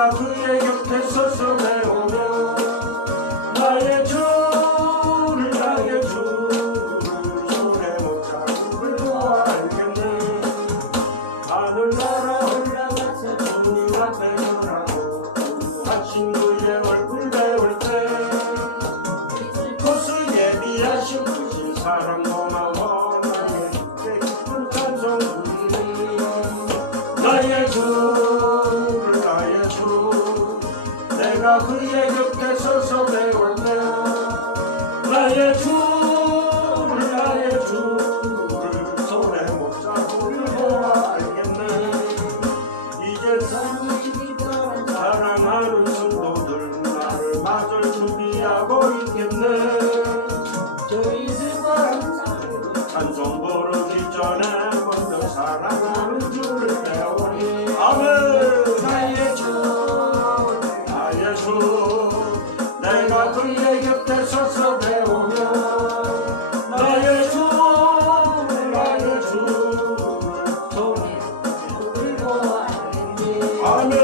내가 그의 곁에 서서 배우며 나의 주를 손에 못 잡을 거 알겠네. 하늘나라 올라가서 주님 앞에 전하고 하신 그의 얼굴 배울 때 그것을 예비하신 크신 사랑 고마워. 나의 주께 기쁜 찬송 드리리. 나의 주 내가 그의 곁에 서서 배울 때 나의 주를 손에 못 잡을 거 알겠네. 이제 사랑하는 성도들 나를 맞을 준비하고 있겠네. 저희들과 찬송 부르기 전에 먼저 사랑하는 주를 배우니. 아멘. 나의 주 내가 그의 곁에 서서 배우며 나의 주 손에 들고 알겠니. 아멘.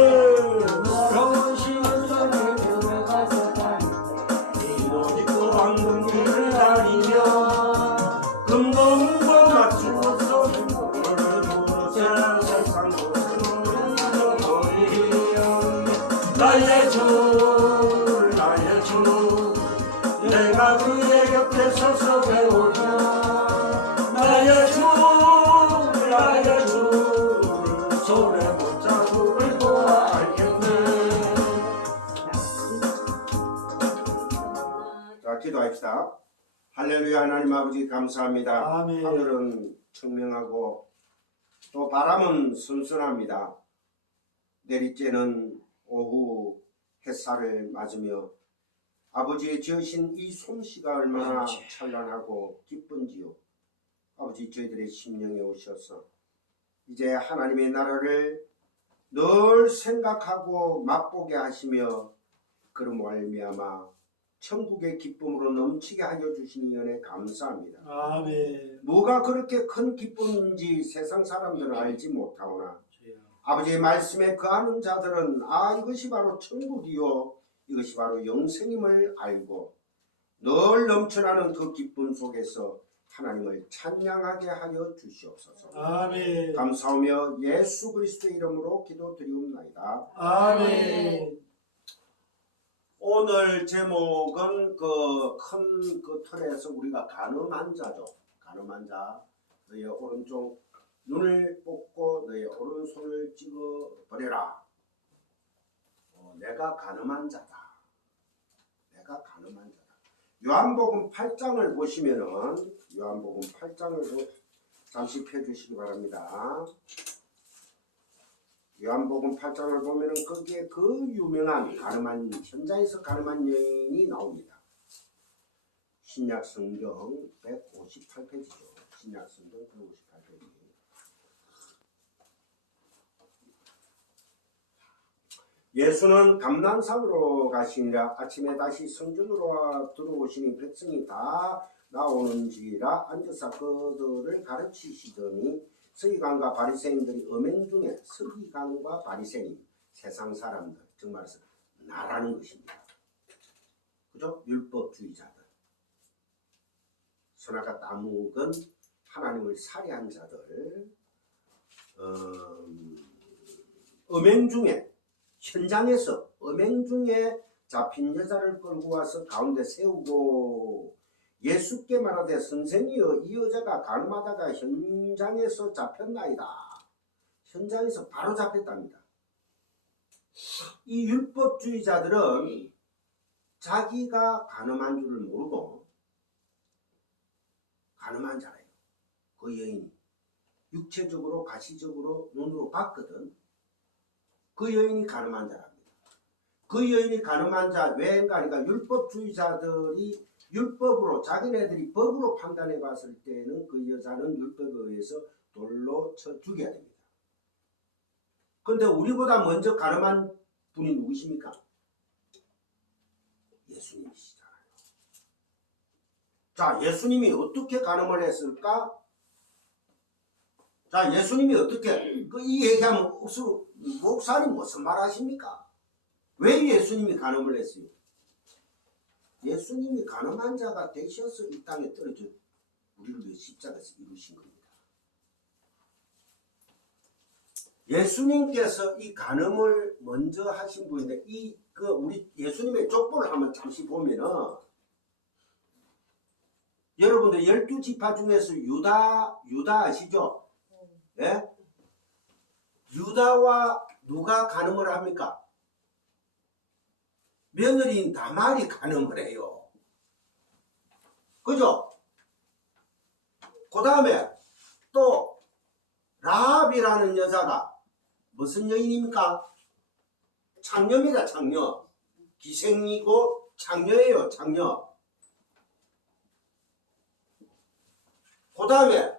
더러운 시간 속에 들어가서 다니며 못 입고 방금 길을 다니며 금도 문과 맞추고 소리를 부르세 세상 곳으로 잊어버리렴. 나의 주 내가 그의 곁에 서서 배우며 나의 주 손에 못 잡을 거 알겠네. 자, 기도합시다. 할렐루야. 하나님 아버지 감사합니다. 아멘. 하늘은 청명하고 또 바람은 선선합니다. 내리쬐는 오후 햇살을 맞으며 아버지의 지으신 이 솜씨가 얼마나 찬란하고 기쁜지요. 아버지, 저희들의 심령에 오셔서 이제 하나님의 나라를 늘 생각하고 맛보게 하시며 그런 말미암아 천국의 기쁨으로 넘치게 하여 주시니 은혜 감사합니다. 아멘. 뭐가 그렇게 큰 기쁨인지 세상 사람들은 알지 못하오나 아버지의 말씀에 거하는 자들은 이것이 바로 천국이요 이것이 바로 영생임을 알고 늘 넘쳐나는 그 기쁨 속에서 하나님을 찬양하게 하여 주시옵소서. 아멘. 감사하며 예수 그리스도의 이름으로 기도드리옵나이다. 아멘. 오늘 제목은 그 큰 그 틀에서 우리가 가늠한 자죠. 가늠한 자. 너의 오른쪽 눈을 뽑고 너의 오른손을 찍어 버려라. 내가 가늠한 자다. 내가 가늠한 자다. 요한복음 8장을 보시면은 요한복음 8장을 잠시 펴주시기 바랍니다. 요한복음 8장을 보면은 거기에 그 유명한 가늠한 현장에서 가늠한 여인이 나옵니다. 신약 성경 158페이지죠. 신약 성경 158페이지. 예수는 감난산으로 가시니라. 아침에 다시 성전으로 들어오시니 백성이 다 나오는지라 앉아서 그들을 가르치시더니 서기관과 바리새인들이 음행 중에 서기관과 바리새인 세상 사람들 정말서 나라는 것입니다. 그죠? 율법주의자들 선악과 따묵은 하나님을 살해한 자들 음행 중에 현장에서 음행 중에 잡힌 여자를 끌고 와서 가운데 세우고 예수께 말하되 선생이여 이 여자가 가늠하다가 현장에서 잡혔나이다. 현장에서 바로 잡혔답니다. 이 율법주의자들은 자기가 가늠한 줄을 모르고 가늠한 자예요. 그 여인이 육체적으로 가시적으로 눈으로 봤거든. 그 여인이 가늠한 자랍니다. 그 여인이 가늠한 자 왜인가 하니까 율법주의자들이 율법으로 자기네들이 법으로 판단해 봤을 때는 그 여자는 율법에 의해서 돌로 쳐 죽여야 됩니다. 그런데 우리보다 먼저 가늠한 분이 누구십니까? 예수님이시잖아요. 자, 예수님이 어떻게 가늠을 했을까? 자, 예수님이 어떻게 이 얘기하면 목사님 무슨 말 하십니까? 왜 예수님이 간음을 했어요? 예수님이 간음한 자가 되셔서 이 땅에 떨어져 우리를 위해 십자가에서 이루신 겁니다. 예수님께서 이 간음을 먼저 하신 분인데 우리 예수님의 족보를 한번 잠시 보면은 여러분들 12지파 중에서 유다 아시죠? 예? 유다와 누가 간음을 합니까? 며느리인 다말이 간음을 해요. 그죠? 그 다음에 또 라합이라는 여자가 무슨 여인입니까? 창녀입니다. 창녀. 기생이고 창녀예요. 창녀. 그 다음에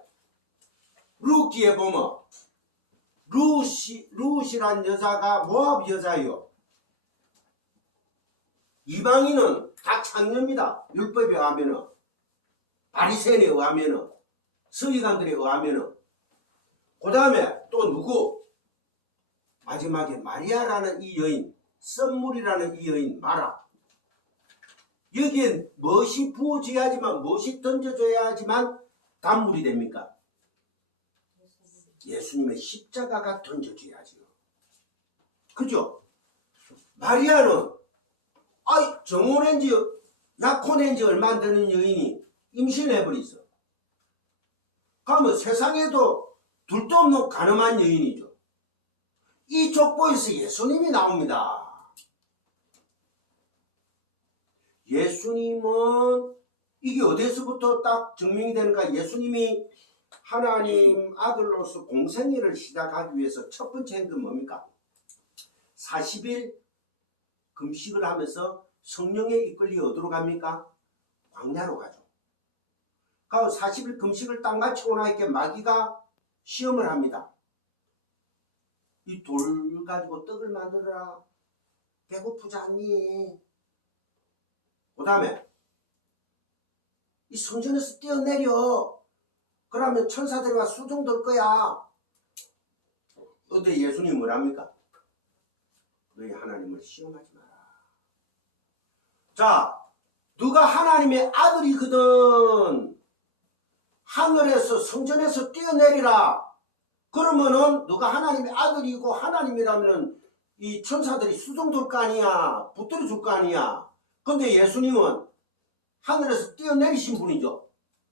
룻기에 보면 룻이란 여자가 모압 여자예요. 이방인은 다 창녀입니다. 율법에 의하면은, 바리새인에 의하면은, 서기관들에 의하면은. 그 다음에 또 누구? 마지막에 마리아라는 이 여인, 썸물이라는 이 여인 마라. 여기에 무엇이 부어져야지만, 무엇이 던져져야지만 단물이 됩니까? 예수님의 십자가가 던져져야죠. 그죠? 마리아는 정혼한 지, 약혼한 지 얼마 안 되는 여인이 임신해버렸어. 그러면 세상에도 둘도 없는 가늠한 여인이죠. 이 족보에서 예수님이 나옵니다. 예수님은 이게 어디서부터 딱 증명이 되는가? 예수님이 하나님 아들로서 공생애를 시작하기 위해서 첫 번째 행동은 뭡니까? 40일 금식을 하면서 성령에 이끌려 어디로 갑니까? 광야로 가죠. 그리고 40일 금식을 딱 마치고 나니까 마귀가 시험을 합니다. 이 돌 가지고 떡을 만들어라. 배고프지 않니? 그 다음에 이 성전에서 뛰어내려. 그러면 천사들이 와 수종될 거야. 근데 예수님이 뭐랍니까? 너희 하나님을 시험하지 마라. 자, 누가 하나님의 아들이거든 하늘에서 성전에서 뛰어내리라. 그러면은 누가 하나님의 아들이고 하나님이라면은 이 천사들이 수종될 거 아니야. 붙들어 줄 거 아니야. 근데 예수님은 하늘에서 뛰어내리신 분이죠.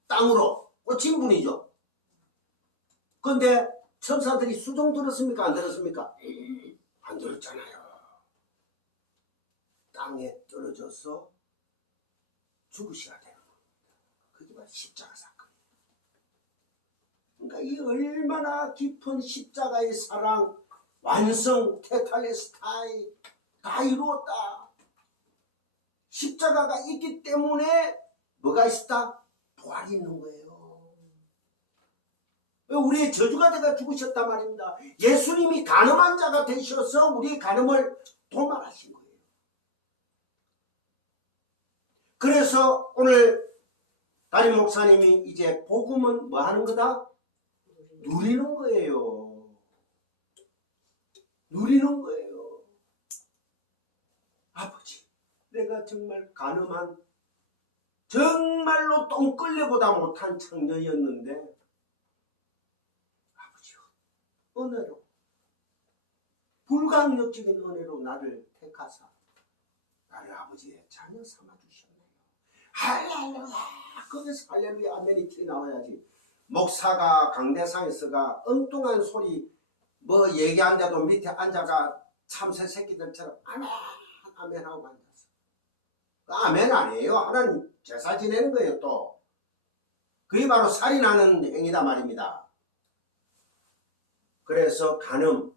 땅으로 꽂힌 분이죠. 근데 천사들이 수종 들었습니까? 안 들었습니까? 안 들었잖아요. 땅에 떨어져서 죽으셔야 되는 겁니다. 그게 바로 십자가 사건이에요. 그러니까 이 얼마나 깊은 십자가의 사랑, 완성, 테탈레스타이 다 이루었다. 십자가가 있기 때문에 뭐가 있다? 부활이 있는 거예요. 우리의 저주가 되가 죽으셨단 말입니다. 예수님이 간음한 자가 되셔서 우리의 간음을 도말하신 거예요. 그래서 오늘 담임 목사님이 이제 복음은 뭐 하는 거다? 누리는 거예요. 누리는 거예요. 아버지, 내가 정말 간음한, 정말로 똥끌레보다 못한 창녀였는데 아버지, 은혜로, 불강력적인 은혜로 나를 택하사 나를 아버지의 자녀 삼아주셨네요. 할렐루야. 거기서 할렐루야 아멘이 튀어나와야지. 목사가 강대상에서가 엉뚱한 소리 뭐 얘기한데도 밑에 앉아가 참새 새끼들처럼 아멘 아멘 하고 앉았어. 아멘 아니에요. 하나님 제사 지내는 거예요. 또 그게 바로 살인하는 행위다 말입니다. 그래서 간음,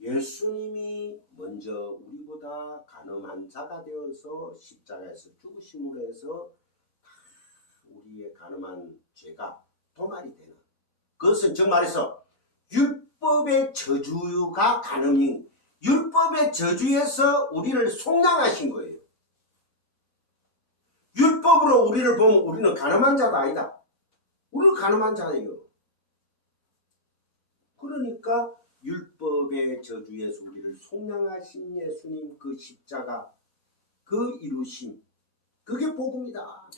예수님이 먼저 우리보다 간음한 자가 되어서 십자가에서 죽으심으로 해서 우리의 간음한 죄가 도말이 되는, 그것은 즉 말해서 율법의 저주가 간음인, 율법의 저주에서 우리를 속량하신 거예요. 율법으로 우리를 보면 우리는 간음한 자가 아니다. 우리는 간음한 자예요. 그러니까 율법의 저주에서 우리를 속량하신 예수님 그 십자가 그 이루심 그게 복음이다.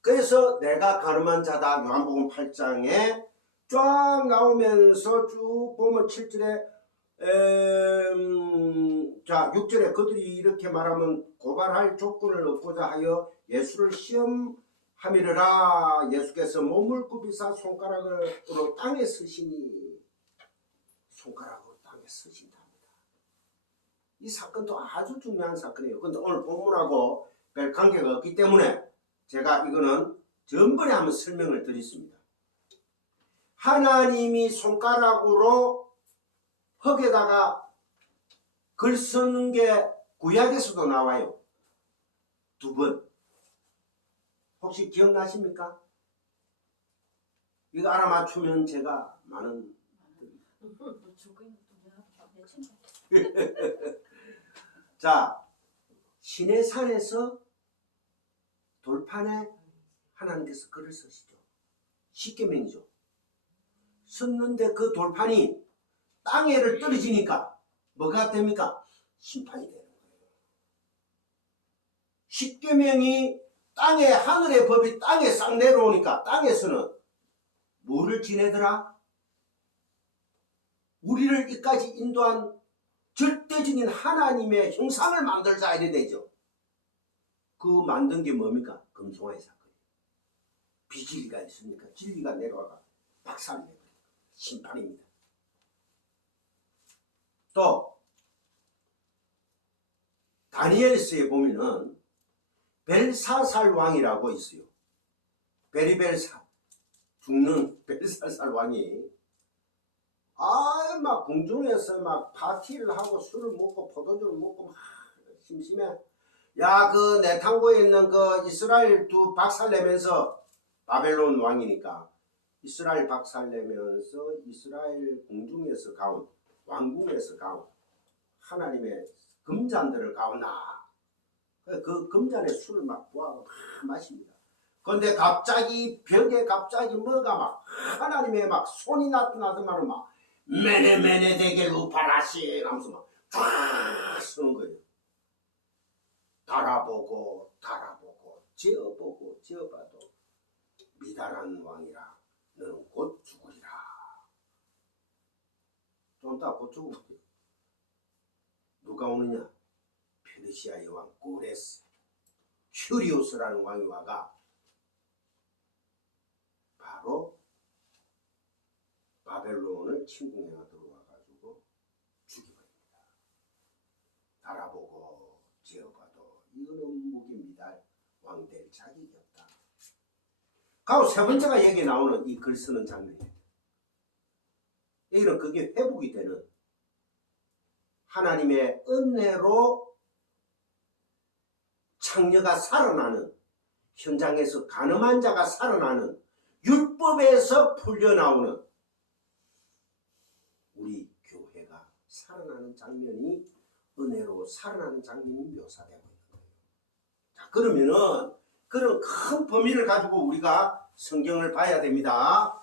그래서 내가 가늠한 자다 요한복음 8장에 쫙 나오면서 쭉 보면 7절에 자 6절에 그들이 이렇게 말하면 고발할 조건을 얻고자 하여 예수를 시험함이라. 예수께서 몸을 굽이사 손가락으로 땅에 쓰시니 손가락으로 땅에 쓰신답니다. 이 사건도 아주 중요한 사건이에요. 근데 오늘 본문하고 별 관계가 없기 때문에 제가 이거는 전번에 한번 설명을 드렸습니다. 하나님이 손가락으로 흙에다가 글 쓰는 게 구약에서도 나와요. 2번. 혹시 기억나십니까? 이거 알아맞추면 제가 많은 자, 시내산에서 돌판에 하나님께서 글을 쓰시죠. 십계명이죠. 썼는데 그 돌판이 땅에를 떨어지니까 뭐가 됩니까? 심판이 되는 거예요. 십계명이 땅에 하늘의 법이 땅에 싹 내려오니까 땅에서는 뭐를 지내더라? 우리를 이까지 인도한 절대적인 하나님의 형상을 만들자 이래 되죠. 그 만든 게 뭡니까? 금송아지 사건이에요. 비진리가 있으니까 진리가 내려와가 박살내버려요. 심판입니다. 또 다니엘서에 보면은 벨사살 왕이라고 있어요. 베리벨사 죽는 벨사살 왕이 막 궁중에서 막 파티를 하고 술을 먹고 포도주를 먹고 막 심심해. 야, 그 내탕고에 있는 그 이스라엘 두 박살내면서 바벨론 왕이니까 이스라엘 박살내면서 이스라엘 궁중에서 가온 왕궁에서 가온 하나님의 금잔들을 가오나 그 금잔에 술을 막 부어서 마십니다. 그런데 갑자기 벽에 갑자기 뭐가 막 하나님의 막 손이 나타나더만은 막 메네메네 되게 루파라시 하면서 막 쫙 쓰는 거예요. 달아보고 지어보고 지어봐도 미달한 왕이라 너는 곧 죽으리라. 좀 이따 곧 죽으면 누가 오느냐? 페르시아의 왕 고레스 큐리오스라는 왕이 와가 바로 바벨론을 침공해가 들어와가지고 죽여버립니다. 달아보고 지어봐도 이거는 무기입니다. 왕 될 자격이 없다. 가고 세 번째가 여기 나오는 이 글 쓰는 장면입니다. 여기는 그게 회복이 되는 하나님의 은혜로 창녀가 살아나는 현장에서 간음한 자가 살아나는 율법에서 풀려나오는 우리 교회가 살아나는 장면이 은혜로 살아나는 장면이 묘사되고 있는 거예요. 자, 그러면은 그런 큰 범위를 가지고 우리가 성경을 봐야 됩니다.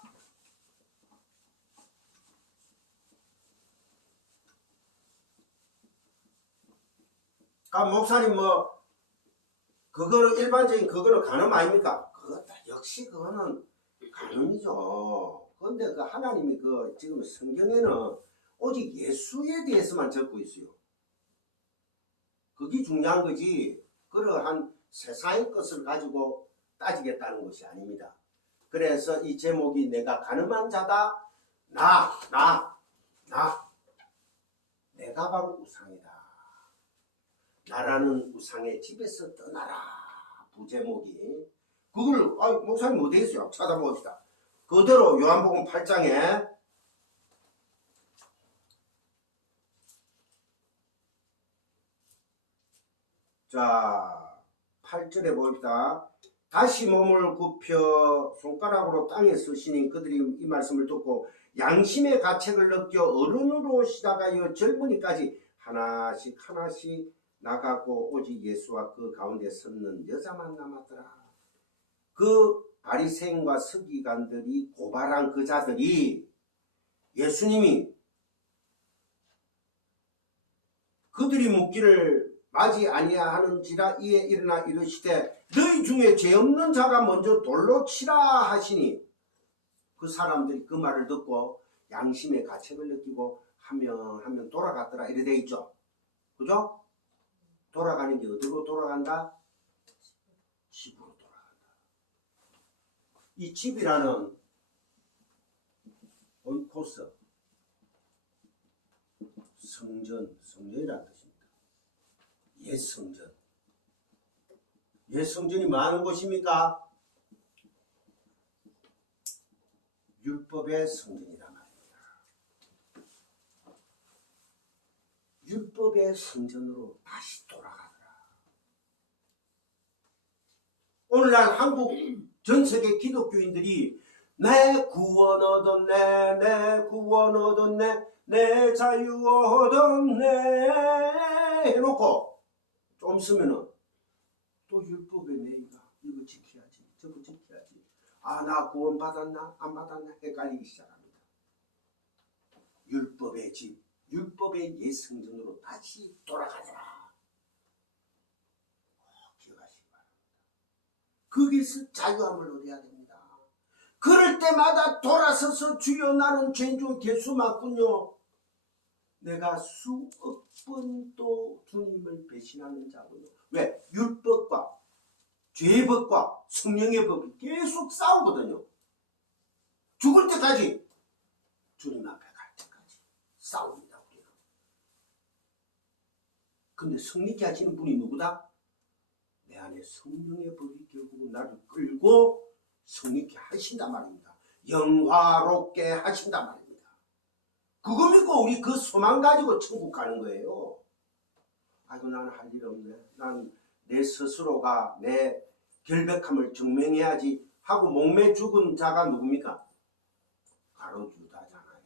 목사님 그거는 일반적인 그거는 간음 아닙니까? 그거 역시 그거는 간음이죠. 그런데 그 하나님이 그 지금 성경에는 오직 예수에 대해서만 적고 있어요. 그게 중요한 거지. 그러한 세상의 것을 가지고 따지겠다는 것이 아닙니다. 그래서 이 제목이 내가 간음한 자다. 내가 바로 우상이다. 나라는 우상의 집에서 떠나라. 부제목이. 그걸 목사님 어디에 있어요? 찾아봅시다. 그대로 요한복음 8장에 자 8절에 봅시다. 다시 몸을 굽혀 손가락으로 땅에 쓰시니 그들이 이 말씀을 듣고 양심의 가책을 느껴 어른으로 시작하여 젊은이까지 하나씩 나가고 오직 예수와 그 가운데 섰는 여자만 남았더라. 그 바리새인과 서기관들이 고발한 그 자들이 예수님이 그들이 묻기를 맞이 아니하는지라 이에 일어나 이르시되 너희 중에 죄 없는 자가 먼저 돌로 치라 하시니 그 사람들이 그 말을 듣고 양심의 가책을 느끼고 하면 돌아갔더라 이래 돼 있죠. 그죠? 돌아가는 게 어디로 돌아간다? 집으로 돌아간다. 이 집이라는 오이코스 성전이라는 뜻입니다. 옛 성전. 옛 성전이 많은 곳입니까? 율법의 성전이란 말입니다. 율법의 성전으로 다시 돌아가더라. 오늘날 한국 전 세계 기독교인들이 내 구원 얻었네, 내 구원 얻었네, 내 자유 얻었네 해놓고 좀 쓰면은 또 율법에 내가 이거 지켜야지, 저거 지켜야지. 아, 나 구원 받았나 안 받았나 헷갈리기 시작합니다. 율법의 집, 율법의 옛 성전으로 다시 돌아가더라. 기억하시기 바랍니다. 거기서 자유함을 얻어야 됩니다. 그럴 때마다 돌아서서 주여 나는 죄인 중 개수 많군요. 내가 수억 번 또 주님을 배신하는 자군요. 왜? 율법과 죄법과 성령의 법이 계속 싸우거든요. 죽을 때까지 주님 앞에 갈 때까지 싸웁니다. 우리는. 근데 성립케 하시는 분이 누구다? 내 안에 성령의 법이 결국은 나를 끌고 성립케 하신단 말입니다. 영화롭게 하신단 말입니다. 그거 믿고 우리 그 소망 가지고 천국 가는 거예요. 아이고 나는 할 일 없네. 난 내 스스로가 내 결백함을 증명해야지 하고 목매 죽은 자가 누굽니까? 바로 유다잖아요.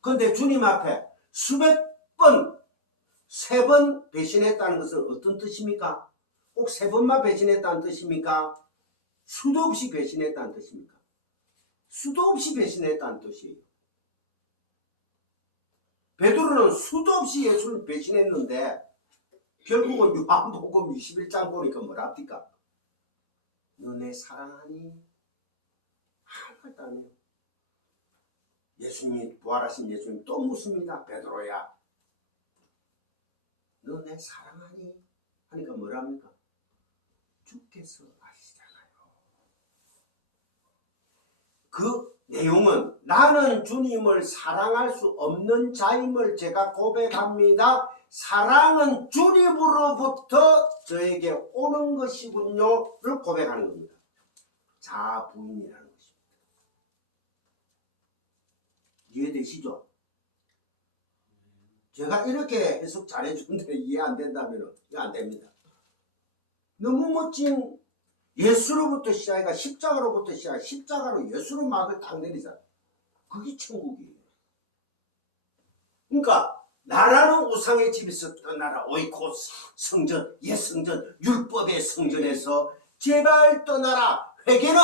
그런데 주님 앞에 수백 번, 3번 배신했다는 것은 어떤 뜻입니까? 꼭 3번만 배신했다는 뜻입니까? 수도 없이 배신했다는 뜻입니까? 수도 없이 배신했다는 뜻이에요. 베드로는 수도 없이 예수를 배신했는데 결국은 요한복음 21장 보니까 뭐랍니까? 너 내 사랑하니? 하나도 안 해요. 예수님이 부활하신 예수님 또 묻습니다. 베드로야 너 내 사랑하니? 하니까 뭐랍니까? 주께서 아시잖아요. 그 내용은 나는 주님을 사랑할 수 없는 자임을 제가 고백합니다. 사랑은 주님으로부터 저에게 오는 것이군요를 고백하는 겁니다. 자부인이라는 것입니다. 이해되시죠? 제가 이렇게 해석 잘해주는데 이해 안 된다면 이해 안 됩니다. 너무 멋진 예수로부터 시작해가 십자가로부터 시작, 십자가로 예수로 막을 딱 내리잖아요. 그게 천국이에요. 그러니까 나라는 우상의 집에서 떠나라. 오이코스 성전, 옛 성전, 율법의 성전에서 제발 떠나라. 회개는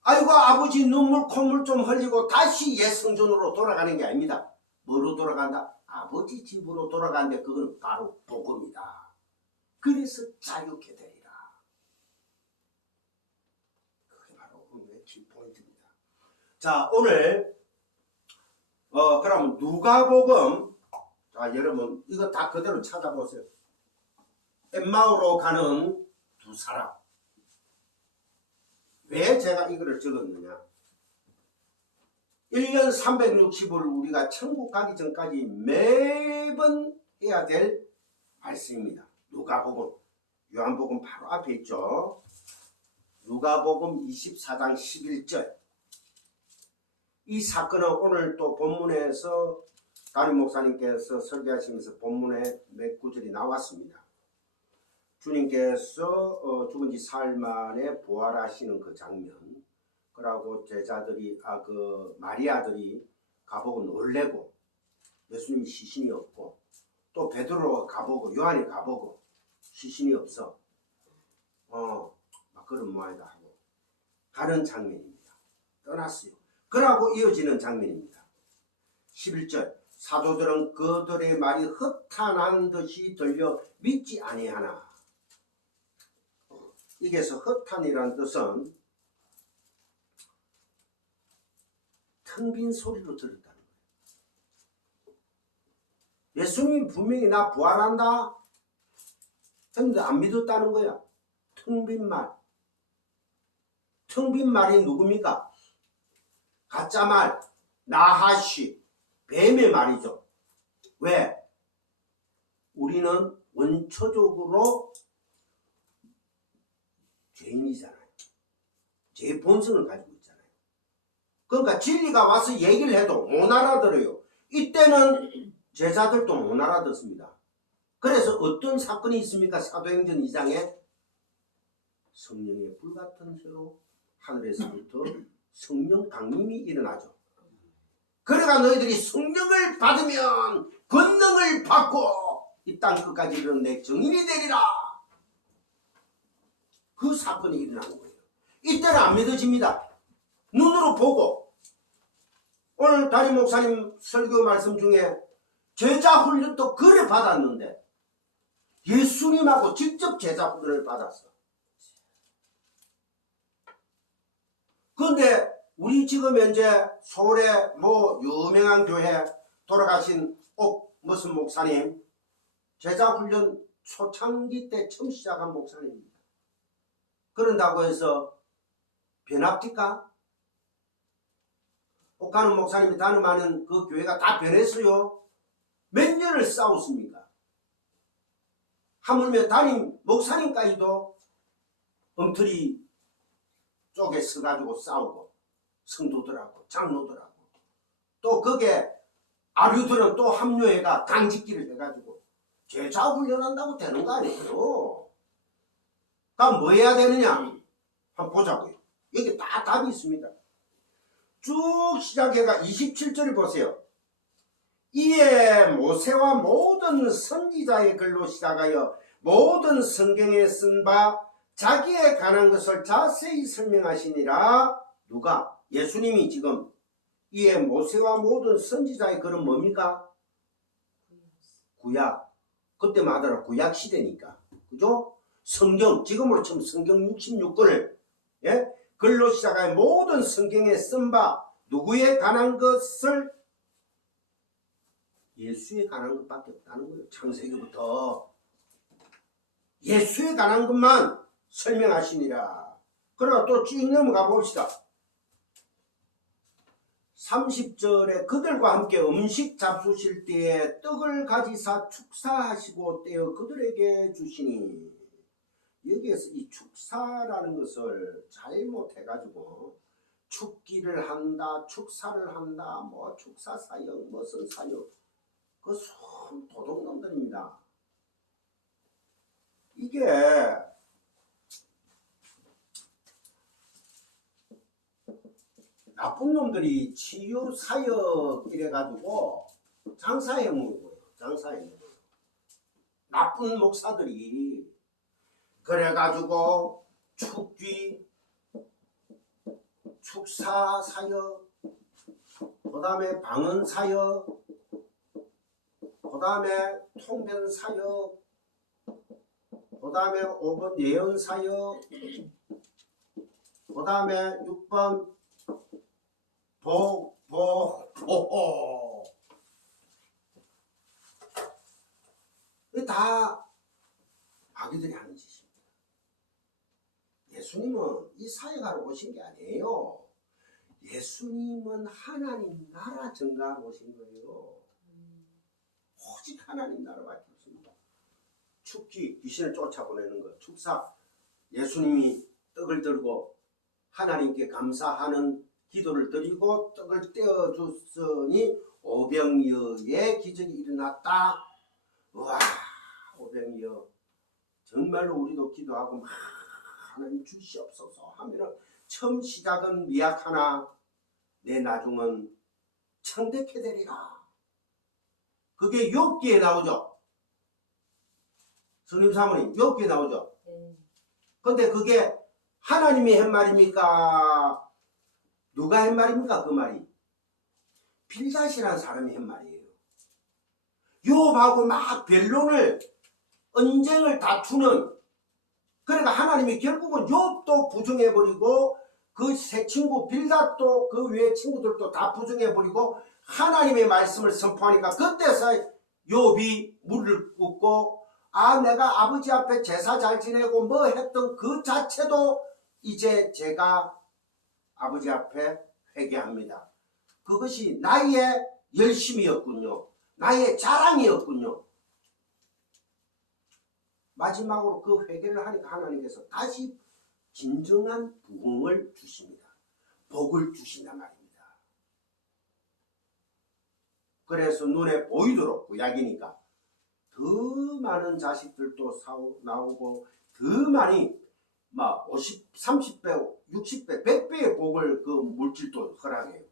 아이고 아버지 눈물 콧물 좀 흘리고 다시 옛 성전으로 돌아가는 게 아닙니다. 뭐로 돌아간다? 아버지 집으로 돌아가는데 그건 바로 복음이다. 그래서 자유케 되리라. 그게 바로 오늘의 키포인트입니다. 자, 오늘 그럼 누가복음, 자 여러분 이거 다 그대로 찾아보세요. 엠마오로 가는 두 사람. 왜 제가 이거를 적었느냐? 1년 360을 우리가 천국 가기 전까지 매번 해야 될 말씀입니다. 누가복음, 요한복음 바로 앞에 있죠. 누가복음 24장 11절. 이 사건은 오늘 또 본문에서 담임 목사님께서 설교하시면서 본문에 몇 구절이 나왔습니다. 주님께서 죽은 지 사흘 만에 부활하시는 그 장면, 그러고 제자들이 그 마리아들이 가보고 놀래고 예수님이 시신이 없고 또 베드로가 가보고 요한이 가보고 시신이 없어 막 그런 모양이다 하고 가는 장면입니다. 떠났어요. 그러고 이어지는 장면입니다. 11절 사도들은 그들의 말이 허탄한 듯이 들려 믿지 아니하나. 이게서 허탄이라는 뜻은 텅 빈 소리로 들었다는 거예요. 예수님이 분명히 나 부활한다 했는데 안 믿었다는 거야. 텅 빈 말. 텅 빈 말이 누굽니까? 가짜 말, 나하시, 뱀의 말이죠. 왜? 우리는 원초적으로 죄인이잖아요. 죄의 본성을 가지고 있잖아요. 그러니까 진리가 와서 얘기를 해도 못 알아들어요. 이때는 제자들도 못 알아듣습니다. 그래서 어떤 사건이 있습니까? 사도행전 2장에 성령의 불같은 새로 하늘에서부터 성령 강림이 일어나죠. 그래가 너희들이 성령을 받으면 권능을 받고 이 땅 끝까지 이르는 내 증인이 되리라. 그 사건이 일어나는 거예요. 이때는 안 믿어집니다. 눈으로 보고. 오늘 담임 목사님 설교 말씀 중에 제자 훈련도 그래 받았는데 예수님하고 직접 제자 훈련을 받았어. 그런데 우리 지금 현재 서울에 뭐 유명한 교회 돌아가신 무슨 목사님 제자 훈련 초창기 때 처음 시작한 목사님입니다. 그런다고 해서 변합니까? 옥하는 목사님이 단임하는 그 교회가 다 변했어요. 몇 년을 싸웠습니까? 하물며 담임 목사님까지도 엉터리 쪽에 서가지고 싸우고 성도들하고 장로들하고 또 그게 아류들은 또 합류해가 당직기를 해가지고 제자 훈련한다고 되는 거 아니에요. 그럼 뭐 해야 되느냐? 한번 보자고요. 여기 다 답이 있습니다. 쭉 시작해가 27절을 보세요. 이에 모세와 모든 선지자의 글로 시작하여 모든 성경에 쓴 바 자기에 관한 것을 자세히 설명하시니라. 누가? 예수님이 지금 이에 모세와 모든 선지자의 글은 뭡니까? 구약. 그때 말하더라 구약 시대니까. 그죠? 성경, 지금으로 치면 성경 66권을 글로 시작하여 모든 성경에 쓴 바 누구에 관한 것을 예수에 관한 것밖에 없다는 거예요. 창세기부터 예수에 관한 것만 설명하시니라. 그러나 또 쭉 넘어가 봅시다. 30절에 그들과 함께 음식 잡수실 때에 떡을 가지사 축사하시고 떼어 그들에게 주시니. 여기에서 이 축사라는 것을 잘못해가지고 축기를 한다, 축사를 한다, 뭐 축사 사역, 무슨 사역, 그 손 도둑놈들입니다. 이게 나쁜 놈들이 치유 사역 이래가지고 장사해 먹는 거예요. 장사해 먹는 거예요. 나쁜 목사들이 그래가지고 축기, 축사 사역, 그 다음에 방언 사역, 그 다음에 통변 사역, 그 다음에 5번 예언 사역, 그 다음에 6번 보호. 이게 다 마귀들이 하는 짓입니다. 예수님은 이 사역하러 오신 게 아니에요. 예수님은 하나님 나라 증가하러 오신 거예요. 오직 하나님 나라밖에 없습니다. 축기, 귀신을 쫓아보내는 것, 축사, 예수님이 떡을 들고 하나님께 감사하는 기도를 드리고 떡을 떼어줬으니 오병이어의 기적이 일어났다. 와, 오병이어 정말로 우리도 기도하고 막 하나님 주시옵소서 하면은 처음 시작은 미약하나 내 나중은 청대케 되리라. 그게 욥기에 나오죠. 스님 사모님 욥기에 나오죠. 근데 그게 하나님이 한 말입니까? 누가 한 말입니까? 그 말이 빌닷이라는 사람이 한 말이에요. 욥하고 막 변론을 언쟁을 다투는, 그러니까 하나님이 결국은 욥도 부정해버리고 그 세 친구 빌닷도 그 외의 친구들도 다 부정해버리고 하나님의 말씀을 선포하니까 그때서 욥이 무릎을 꿇고 내가 아버지 앞에 제사 잘 지내고 뭐 했던 그 자체도 이제 제가 아버지 앞에 회개합니다. 그것이 나의 열심이었군요. 나의 자랑이었군요. 마지막으로 그 회개를 하니까 하나님께서 다시 진정한 부흥을 주십니다. 복을 주신단 말입니다. 그래서 눈에 보이도록 구약이니까 더 많은 자식들도 나오고 더 많이 막 50, 30배, 60배, 100배의 복을 그 물질도 허락해요.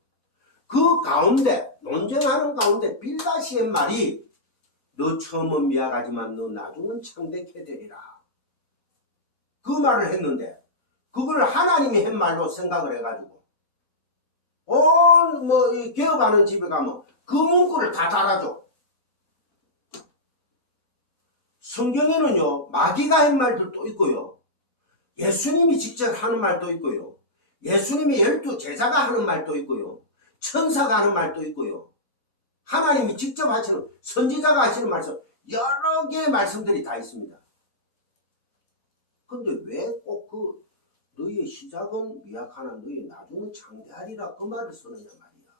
그 가운데 논쟁하는 가운데 빌닷의 말이 너 처음은 미약하지만 너 나중은 창대케 되리라. 그 말을 했는데 그걸 하나님이 한 말로 생각을 해가지고 이 개업하는 집에 가면 그 문구를 다 달아줘. 성경에는요 마귀가 한 말들도 있고요, 예수님이 직접 하는 말도 있고요, 예수님이 12 제자가 하는 말도 있고요, 천사가 하는 말도 있고요, 하나님이 직접 하시는 선지자가 하시는 말씀 여러 개의 말씀들이 다 있습니다. 근데 왜 꼭 그 너희의 시작은 미약하나 너희 나중은 창대하리라 그 말을 쓰느냐 말이야.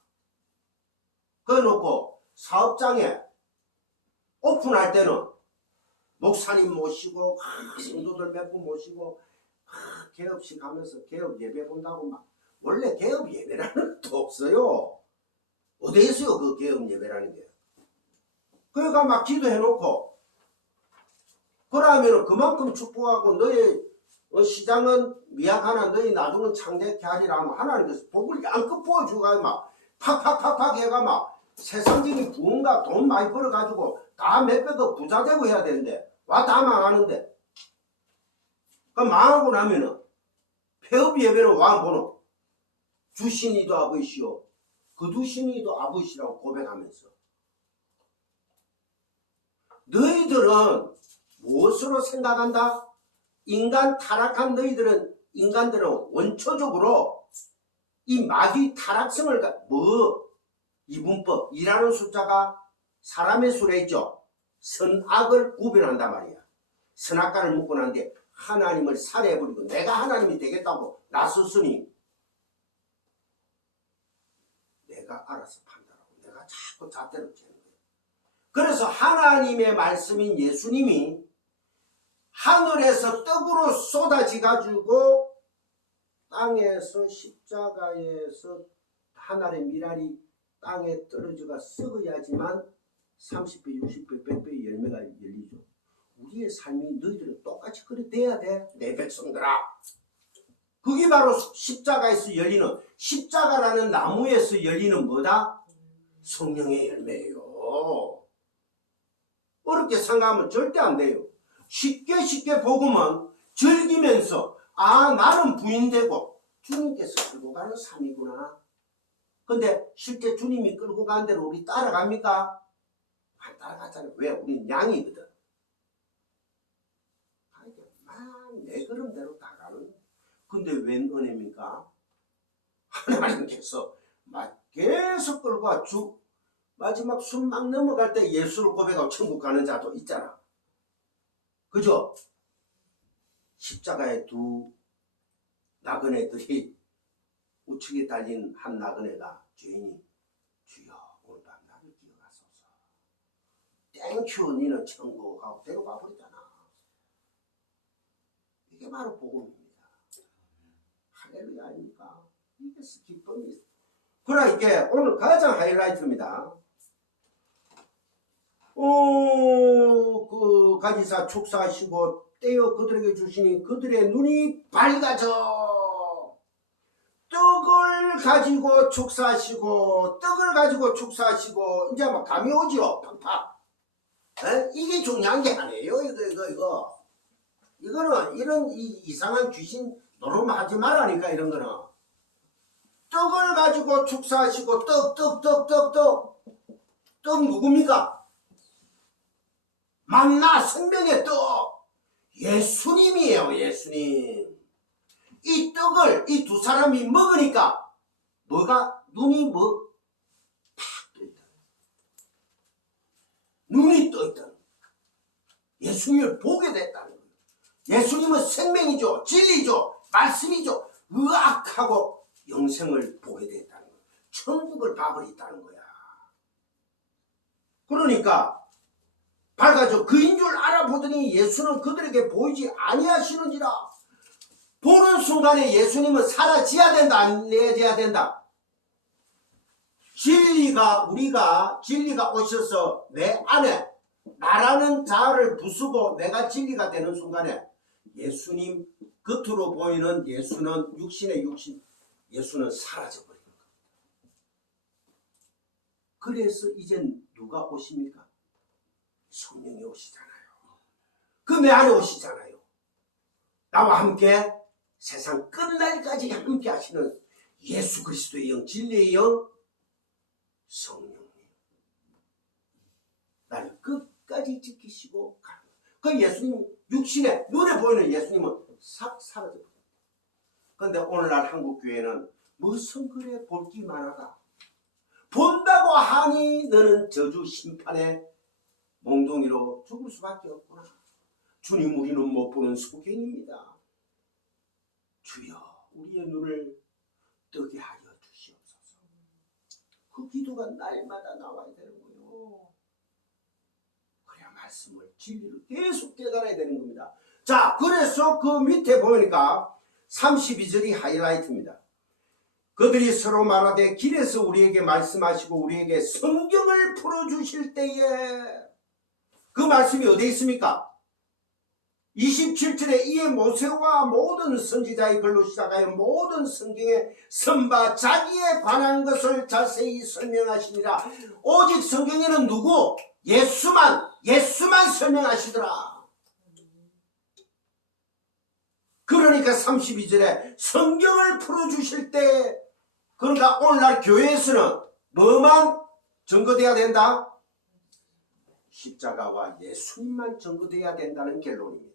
그래놓고 사업장에 오픈할 때는 목사님 모시고 성도들 몇 분 모시고 개업식 하면서 개업 예배 본다고 막, 원래 개업 예배라는 것도 없어요. 어디에 있어요 그 개업 예배라는 게. 그러니까 막 기도해놓고 그러면 그만큼 축복하고 너의 시장은 미약하나 너희 나중은 창대케 하리라 하면 하나님께서 복을 양껏 부어주가 막 팍팍팍팍 해가 막 세상적인 부흥과 돈 많이 벌어가지고 다 몇 배 더 부자 되고 해야 되는데 와 다 망하는데, 그 망하고 나면은 폐업 예배로 왕 보노 주신이도 아버지시오 거두신이도 아버지라고 고백하면서 너희들은 무엇으로 생각한다? 인간 타락한 인간들은 원초적으로 이 마귀 타락성을 이분법 일하는 숫자가 사람의 수에 있죠. 선악을 구별한단 말이야. 선악과를 묶고 난데 하나님을 살해해버리고 내가 하나님이 되겠다고 나섰으니 내가 알아서 판단하고 내가 자꾸 잣대로 재는 거예요. 그래서 하나님의 말씀인 예수님이 하늘에서 떡으로 쏟아지가지고 땅에서 십자가에서 하늘의 미랄이 땅에 떨어져가 썩어야지만 30배, 60배, 100배의 열매가 열리죠. 우리의 삶이 너희들은 똑같이 그래 돼야 돼. 내 백성들아. 그게 바로 십자가에서 열리는, 십자가라는 나무에서 열리는 뭐다? 성령의 열매예요. 어렵게 생각하면 절대 안 돼요. 쉽게 복음은 즐기면서 나는 부인되고 주님께서 끌고 가는 삶이구나. 근데 실제 주님이 끌고 간 대로 우리 따라갑니까? 안 따라가잖아요. 왜? 우리는 양이거든. 내 그름대로 다 가는. 근데 웬 은혜입니까? 하나님께서 막 계속 끌고 와 마지막 숨 막 넘어갈 때 예수를 고백하고 천국 가는 자도 있잖아. 그죠? 십자가에 두 나그네들이 우측에 달린 한 나그네가 죄인이 주여 오늘 밤 나를 기억하소서. 땡큐 니는 천국하고 데려가 버리잖아. 이게 바로 복음입니다. 할렐루야 아닙니까? 이게 기쁨이. 그러니까 오늘 가장 하이라이트입니다. 그 가지사 축사하시고 떼어 그들에게 주시니 그들의 눈이 밝아져. 떡을 가지고 축사하시고 이제 막 감이 오죠. 팍팍. 이게 중요한 게 아니에요. 이거는 이런 이상한 귀신 노름하지 말라니까. 이런 거는 떡을 가지고 축사하시고 떡 누굽니까? 만나 생명의 떡 예수님이에요. 예수님. 이 떡을 이 두 사람이 먹으니까 뭐가 눈이 팍 떠있다. 눈이 떠있다. 예수님을 보게 됐다는 거예요. 예수님은 생명이죠. 진리죠. 말씀이죠. 의악하고 영생을 보게 됐다는 거예요. 천국을 봐버렸다는 거야. 그러니까 밝아져 그인 줄 알아보더니 예수는 그들에게 보이지 아니하시는지라. 보는 순간에 예수님은 사라져야 된다, 안 내져야 된다. 진리가 오셔서 내 안에 나라는 자를 부수고 내가 진리가 되는 순간에 예수님 겉으로 보이는 예수는 육신의 육신 예수는 사라져버리는 겁니다. 그래서 이젠 누가 오십니까? 성령이 오시잖아요. 그 내 안에 오시잖아요. 나와 함께 세상 끝날까지 함께 하시는 예수 그리스도의 영, 진리의 영, 성령님. 나를 끝까지 지키시고 가는 그 예수님 육신에 눈에 보이는 예수님은 싹 사라져버립니다. 그런데 오늘날 한국교회는 무슨 그래 볼 게 많아가 본다고 하니 너는 저주 심판에 몽둥이로 죽을 수밖에 없구나. 주님 우리는 못 보는 소경입니다. 주여 우리의 눈을 뜨게 하여 주시옵소서. 그 기도가 날마다 나와야 되는 거예요. 그래야 말씀을 진리를 계속 깨달아야 되는 겁니다. 자, 그래서 그 밑에 보니까 32절이 하이라이트입니다. 그들이 서로 말하되 길에서 우리에게 말씀하시고 우리에게 성경을 풀어주실 때에 그 말씀이 어디에 있습니까? 27절에 이에 모세와 모든 선지자의 글로 시작하여 모든 성경에 선바 자기에 관한 것을 자세히 설명하시니라. 오직 성경에는 누구? 예수만 설명하시더라. 그러니까 32절에 성경을 풀어주실 때 그러니까 오늘날 교회에서는 뭐만 증거돼야 된다? 십자가와 예수님만 증거돼야 된다는 결론입니다.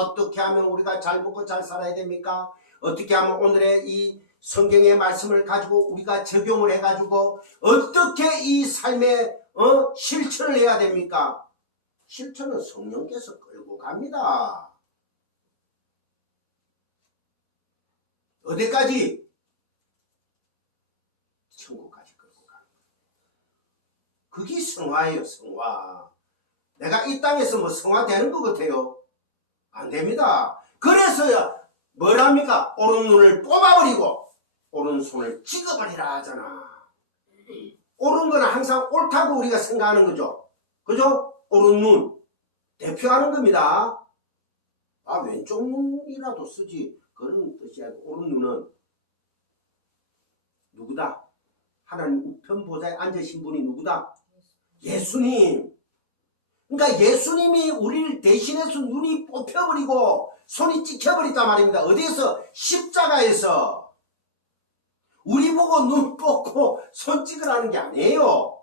어떻게 하면 우리가 잘 먹고 잘 살아야 됩니까? 어떻게 하면 오늘의 이 성경의 말씀을 가지고 우리가 적용을 해가지고 어떻게 이 삶에 실천을 해야 됩니까? 실천은 성령께서 끌고 갑니다. 어디까지? 천국까지 끌고 가는 거예요. 그게 성화예요. 성화. 내가 이 땅에서 뭐 성화되는 것 같아요? 안 됩니다. 그래서야 뭐랍니까? 오른눈을 뽑아버리고 오른손을 찍어버리라 하잖아. 옳은 거는 항상 옳다고 우리가 생각하는 거죠. 그죠? 오른눈 대표하는 겁니다. 왼쪽 눈이라도 쓰지. 그런 뜻이 아니고 오른눈은 누구다? 하나님 우편 보좌에 앉으신 분이 누구다? 예수님. 그러니까 예수님이 우리를 대신해서 눈이 뽑혀버리고 손이 찍혀버렸단 말입니다. 어디에서? 십자가에서. 우리 보고 눈 뽑고 손 찍으라는 게 아니에요.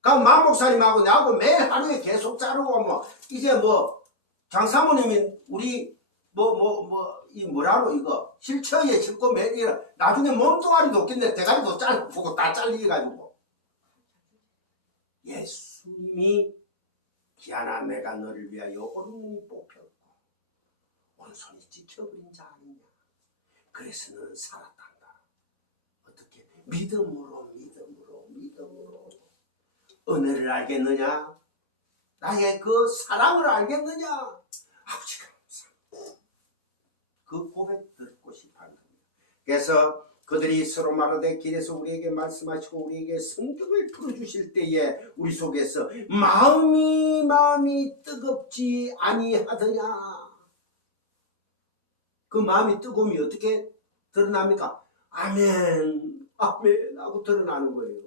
그럼 만 목사님하고 나하고 매일 하루에 계속 자르고 이제 장사모님이 우리 이 뭐라고 이거 실처에 싣고 매일 나중에 몸뚱아리도 없겠네. 대가리도 잘라보고 다 잘리가지고. 예수님이 기아나 내가 너를 위하여 오른눈이 뽑혔고 오른손이 찍혀버린 자 아니냐. 그래서 너는 살았단다. 어떻게? 믿음으로 은혜를 알겠느냐? 나의 그 사랑을 알겠느냐? 아버지가 그 고백 듣고 싶어 합니다. 그래서 그들이 서로 말하되 길에서 우리에게 말씀하시고 우리에게 성경을 풀어주실 때에 우리 속에서 마음이 뜨겁지 아니하더냐. 그 마음이 뜨거움이 어떻게 드러납니까? 아멘 하고 드러나는 거예요.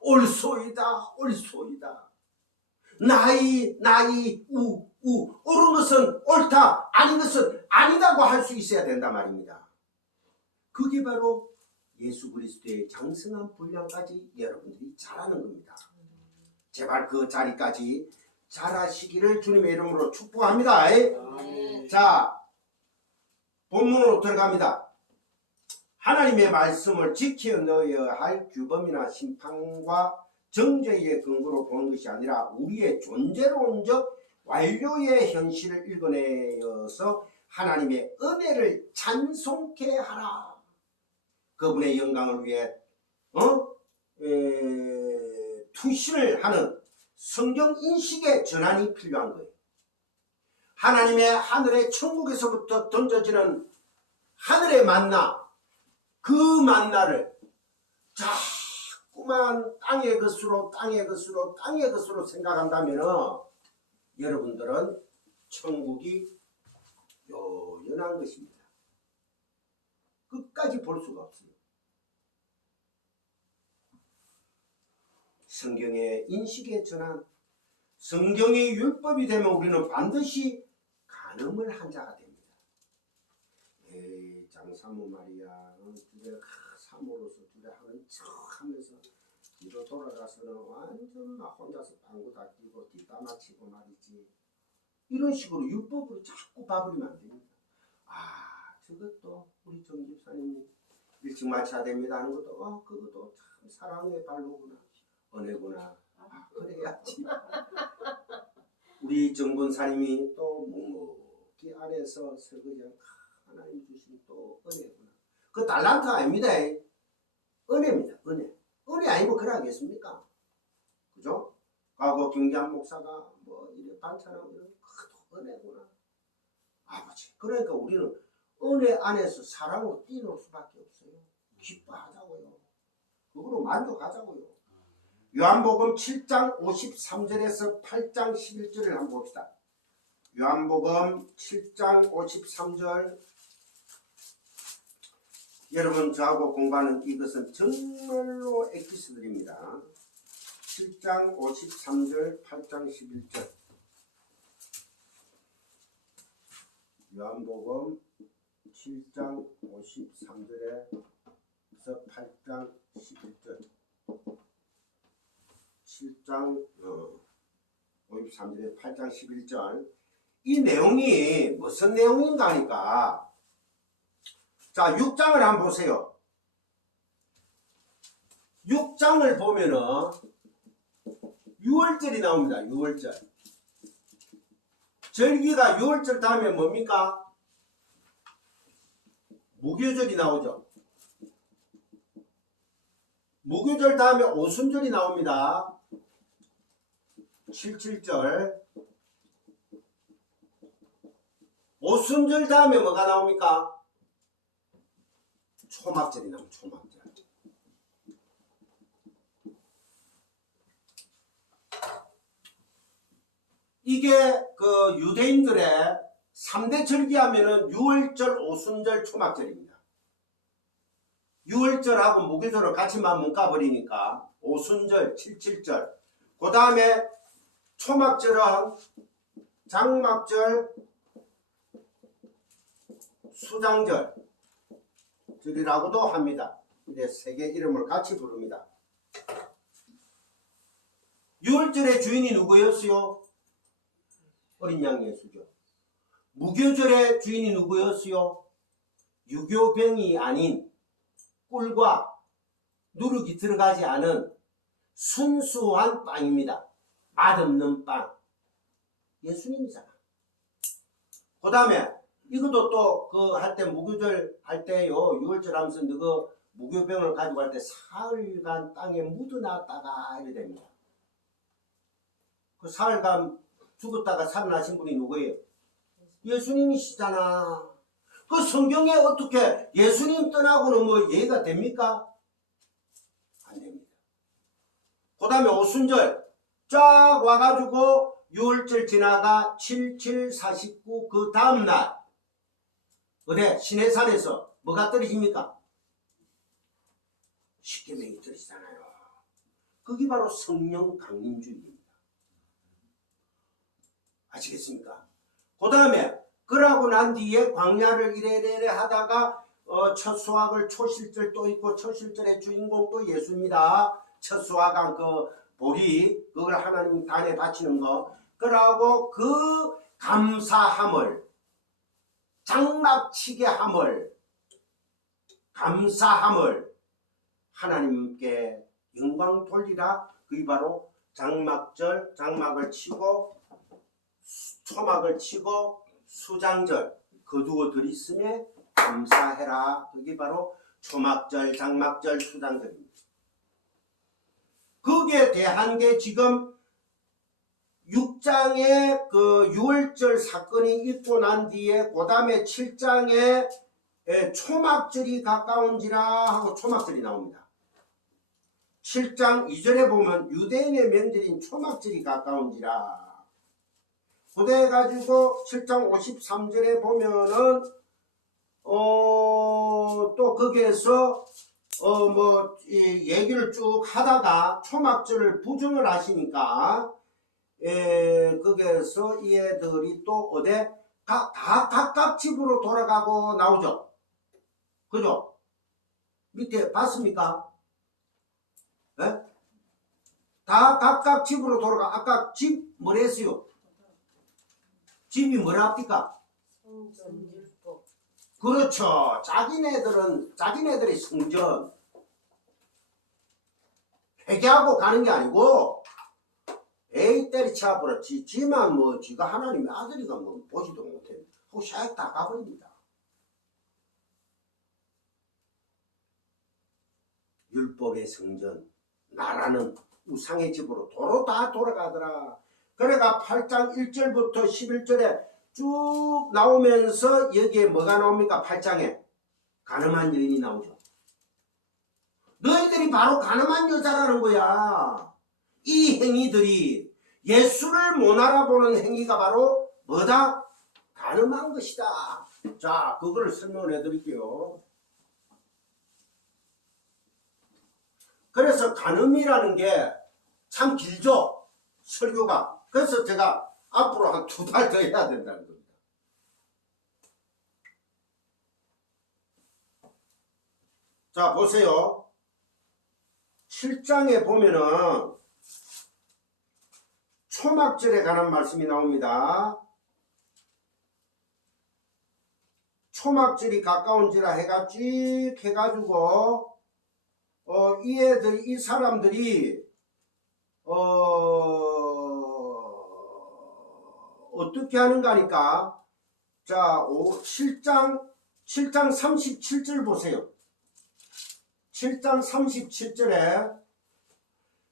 옳소이다. 나이 옳은 것은 옳다, 아닌 것은 아니다고 할 수 있어야 된단 말입니다. 그게 바로 예수 그리스도의 장성한 분량까지 여러분들이 잘하는 겁니다. 제발 그 자리까지 잘하시기를 주님의 이름으로 축복합니다. 아멘. 자, 본문으로 들어갑니다. 하나님의 말씀을 지켜 넣어야 할 규범이나 심판과 정죄의 근거로 보는 것이 아니라 우리의 존재론적 완료의 현실을 읽어내어서 하나님의 은혜를 찬송케 하라. 그분의 영광을 위해 투신을 하는 성경 인식의 전환이 필요한 거예요. 하나님의 하늘의 천국에서부터 던져지는 하늘의 만나, 그 만나를 자꾸만 땅의 것으로 생각한다면 여러분들은 천국이 요연한 것입니다. 끝까지 볼 수가 없어요. 성경의 인식의 전환, 성경의 율법이 되면 우리는 반드시 간음을 한 자가 됩니다. 장사모 말이야, 둘에 사모로서 둘에 하는 척 하면서 뒤로 돌아가서는 완전 막 혼자서 방구 다 끼고 뒷담화 치고 말이지. 이런 식으로 율법으로 자꾸 봐버리면 안 됩니다. 저것도 우리 정 집사님이 일찍 마쳐야 됩니다 하는 것도 그것도 참 사랑의 발로구나, 은혜구나. 그래야지. 우리 정본사님이 또 묵묵히 안에서 설거지한 하나님 주신 또 은혜구나. 그 달란트 아닙니다. 은혜입니다. 은혜 아니고 그래 하겠습니까? 그죠? 과거 김기한 목사가 뭐 이래 반찬하고 이런 그 은혜구나. 아버지. 그러니까 우리는 은혜 안에서 사랑으로 뛰놀 수밖에 없어요. 기뻐하자고요. 그거로 만족하자고요. 요한복음 7장 53절에서 8장 11절을 한번 봅시다. 요한복음 7장 53절. 여러분 저하고 공부하는 이것은 정말로 엑기스들입니다. 7장 53절 8장 11절. 요한복음 7장 53절에서 8장 11절. 7장 53절에 8장 11절. 이 내용이 무슨 내용인가 하니까, 자 6장을 한번 보세요. 6장을 보면은 6월절이 나옵니다. 6월절. 절기가 6월절 다음에 뭡니까? 무교절이 나오죠. 무교절 다음에 오순절이 나옵니다. 77절. 오순절 다음에 뭐가 나옵니까? 초막절이 나옵니다. 초막절. 이게 그 유대인들의 3대 절기하면은 6월절, 오순절, 초막절입니다. 6월절하고 무교절을 같이만 묶어버리니까 오순절, 77절. 그 다음에 초막절은 장막절, 수장절 절이라고도 합니다. 이제 세 개 이름을 같이 부릅니다. 6월절의 주인이 누구였어요? 어린 양 예수죠. 무교절의 주인이 누구였어요? 유교병이 아닌 꿀과 누룩이 들어가지 않은 순수한 빵입니다. 맛없는 빵. 예수님이잖아. 그 다음에 이것도 또 그 할 때 무교절 할 때요, 6월절 하면서 너그 무교병을 가지고 갈 때 사흘간 땅에 묻어놨다가 이래 됩니다. 그 사흘간 죽었다가 살아나신 분이 누구예요? 예수님이시잖아. 그 성경에 어떻게 예수님 떠나고는 뭐 예가 됩니까? 안 됩니다. 그 다음에 오순절 쫙 와가지고 6월절 지나가 77, 49 그 다음날 어디 시내산에서 뭐가 떨어집니까? 십계명이 떨어지잖아요. 그게 바로 성령 강림주의입니다. 아시겠습니까? 그 다음에 그러고 난 뒤에 광야를 이래저래 하다가 첫 수확을 초실절도 있고 초실절의 주인공도 예수입니다. 첫 수확한 그 보리 그걸 하나님 단에 바치는 거. 그러고 그 감사함을 장막치게 함을 감사함을 하나님께 영광 돌리라. 그게 바로 장막절 장막을 치고 초막을 치고 수장절 거두어 들이으며 감사해라. 그게 바로 초막절 장막절 수장절입니다. 거기에 대한 게 지금 6장에 그 6월절 사건이 있고 난 뒤에 그 다음에 7장에 초막절이 가까운지라 하고 초막절이 나옵니다. 7장 2절에 보면 유대인의 명절인 초막절이 가까운지라 그래 가지고 7장 53절에 보면은 또 거기에서 이 얘기를 쭉 하다가 초막절을 부정을 하시니까 거기에서 이 애들이 또 어디 다 각각 집으로 돌아가고 나오죠. 그죠? 밑에 봤습니까? 예? 다 각각 집으로 돌아가. 아까 집 뭐랬어요? 집이 뭐랍니까? 성전율법. 그렇죠. 자기네들의 성전 회개하고 가는 게 아니고 에이 때리쳐 버렸지. 지만 뭐 지가 하나님의 아들이가 뭐 보지도 못해. 하고 샥 다 가버립니다. 율법의 성전 나라는 우상의 집으로 도로 다 돌아가더라. 그래가 8장 1절부터 11절에 쭉 나오면서 여기에 뭐가 나옵니까? 8장에 가늠한 여인이 나오죠. 너희들이 바로 가늠한 여자라는 거야. 이 행위들이 예수를 못 알아보는 행위가 바로 뭐다? 가늠한 것이다. 자, 그거를 설명을 해드릴게요. 그래서 간음이라는 게 참 길죠. 설교가. 그래서 제가 앞으로 한 2달 더 해야 된다는 겁니다. 자, 보세요. 7장에 보면은 초막절에 관한 말씀이 나옵니다. 초막절이 가까운지라 해가 쭉 해가지고 이 사람들이 어떻게 하는가 하니까 자 7장 37절 보세요. 7장 37절에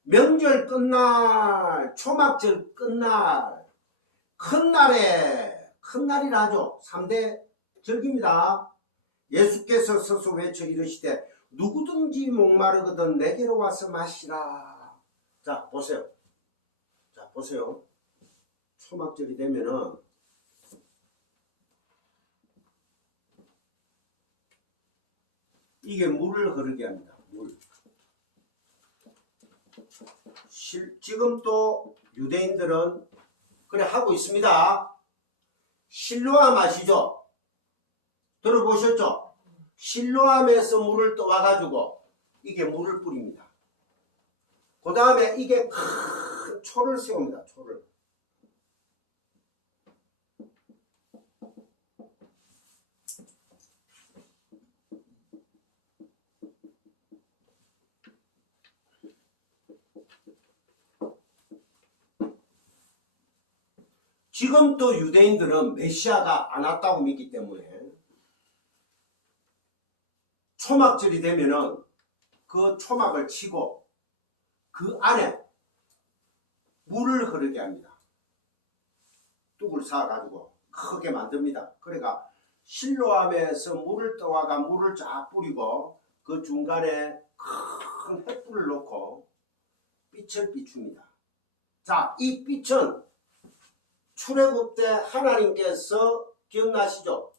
명절 끝날 초막절 끝날 큰 날이라죠. 3대 절기입니다. 예수께서 서서 외쳐 이르시되 누구든지 목마르거든 내게로 와서 마시라. 자 보세요. 자 보세요. 초막절이 되면은 이게 물을 흐르게 합니다. 물. 지금 또 유대인들은 그래 하고 있습니다. 실로암 아시죠? 들어보셨죠? 실로암에서 물을 떠와가지고 이게 물을 뿌립니다. 그 다음에 이게 큰 초를 세웁니다. 초를. 지금 또 유대인들은 메시아가 안 왔다고 믿기 때문에 초막절이 되면은 그 초막을 치고 그 안에 물을 흐르게 합니다. 뚝을 쌓아가지고 크게 만듭니다. 그러니까 실로암에서 물을 떠와가 물을 쫙 뿌리고 그 중간에 큰 횃불을 놓고 빛을 비춥니다. 자, 이 빛은 출애굽 때 하나님께서 기억나시죠?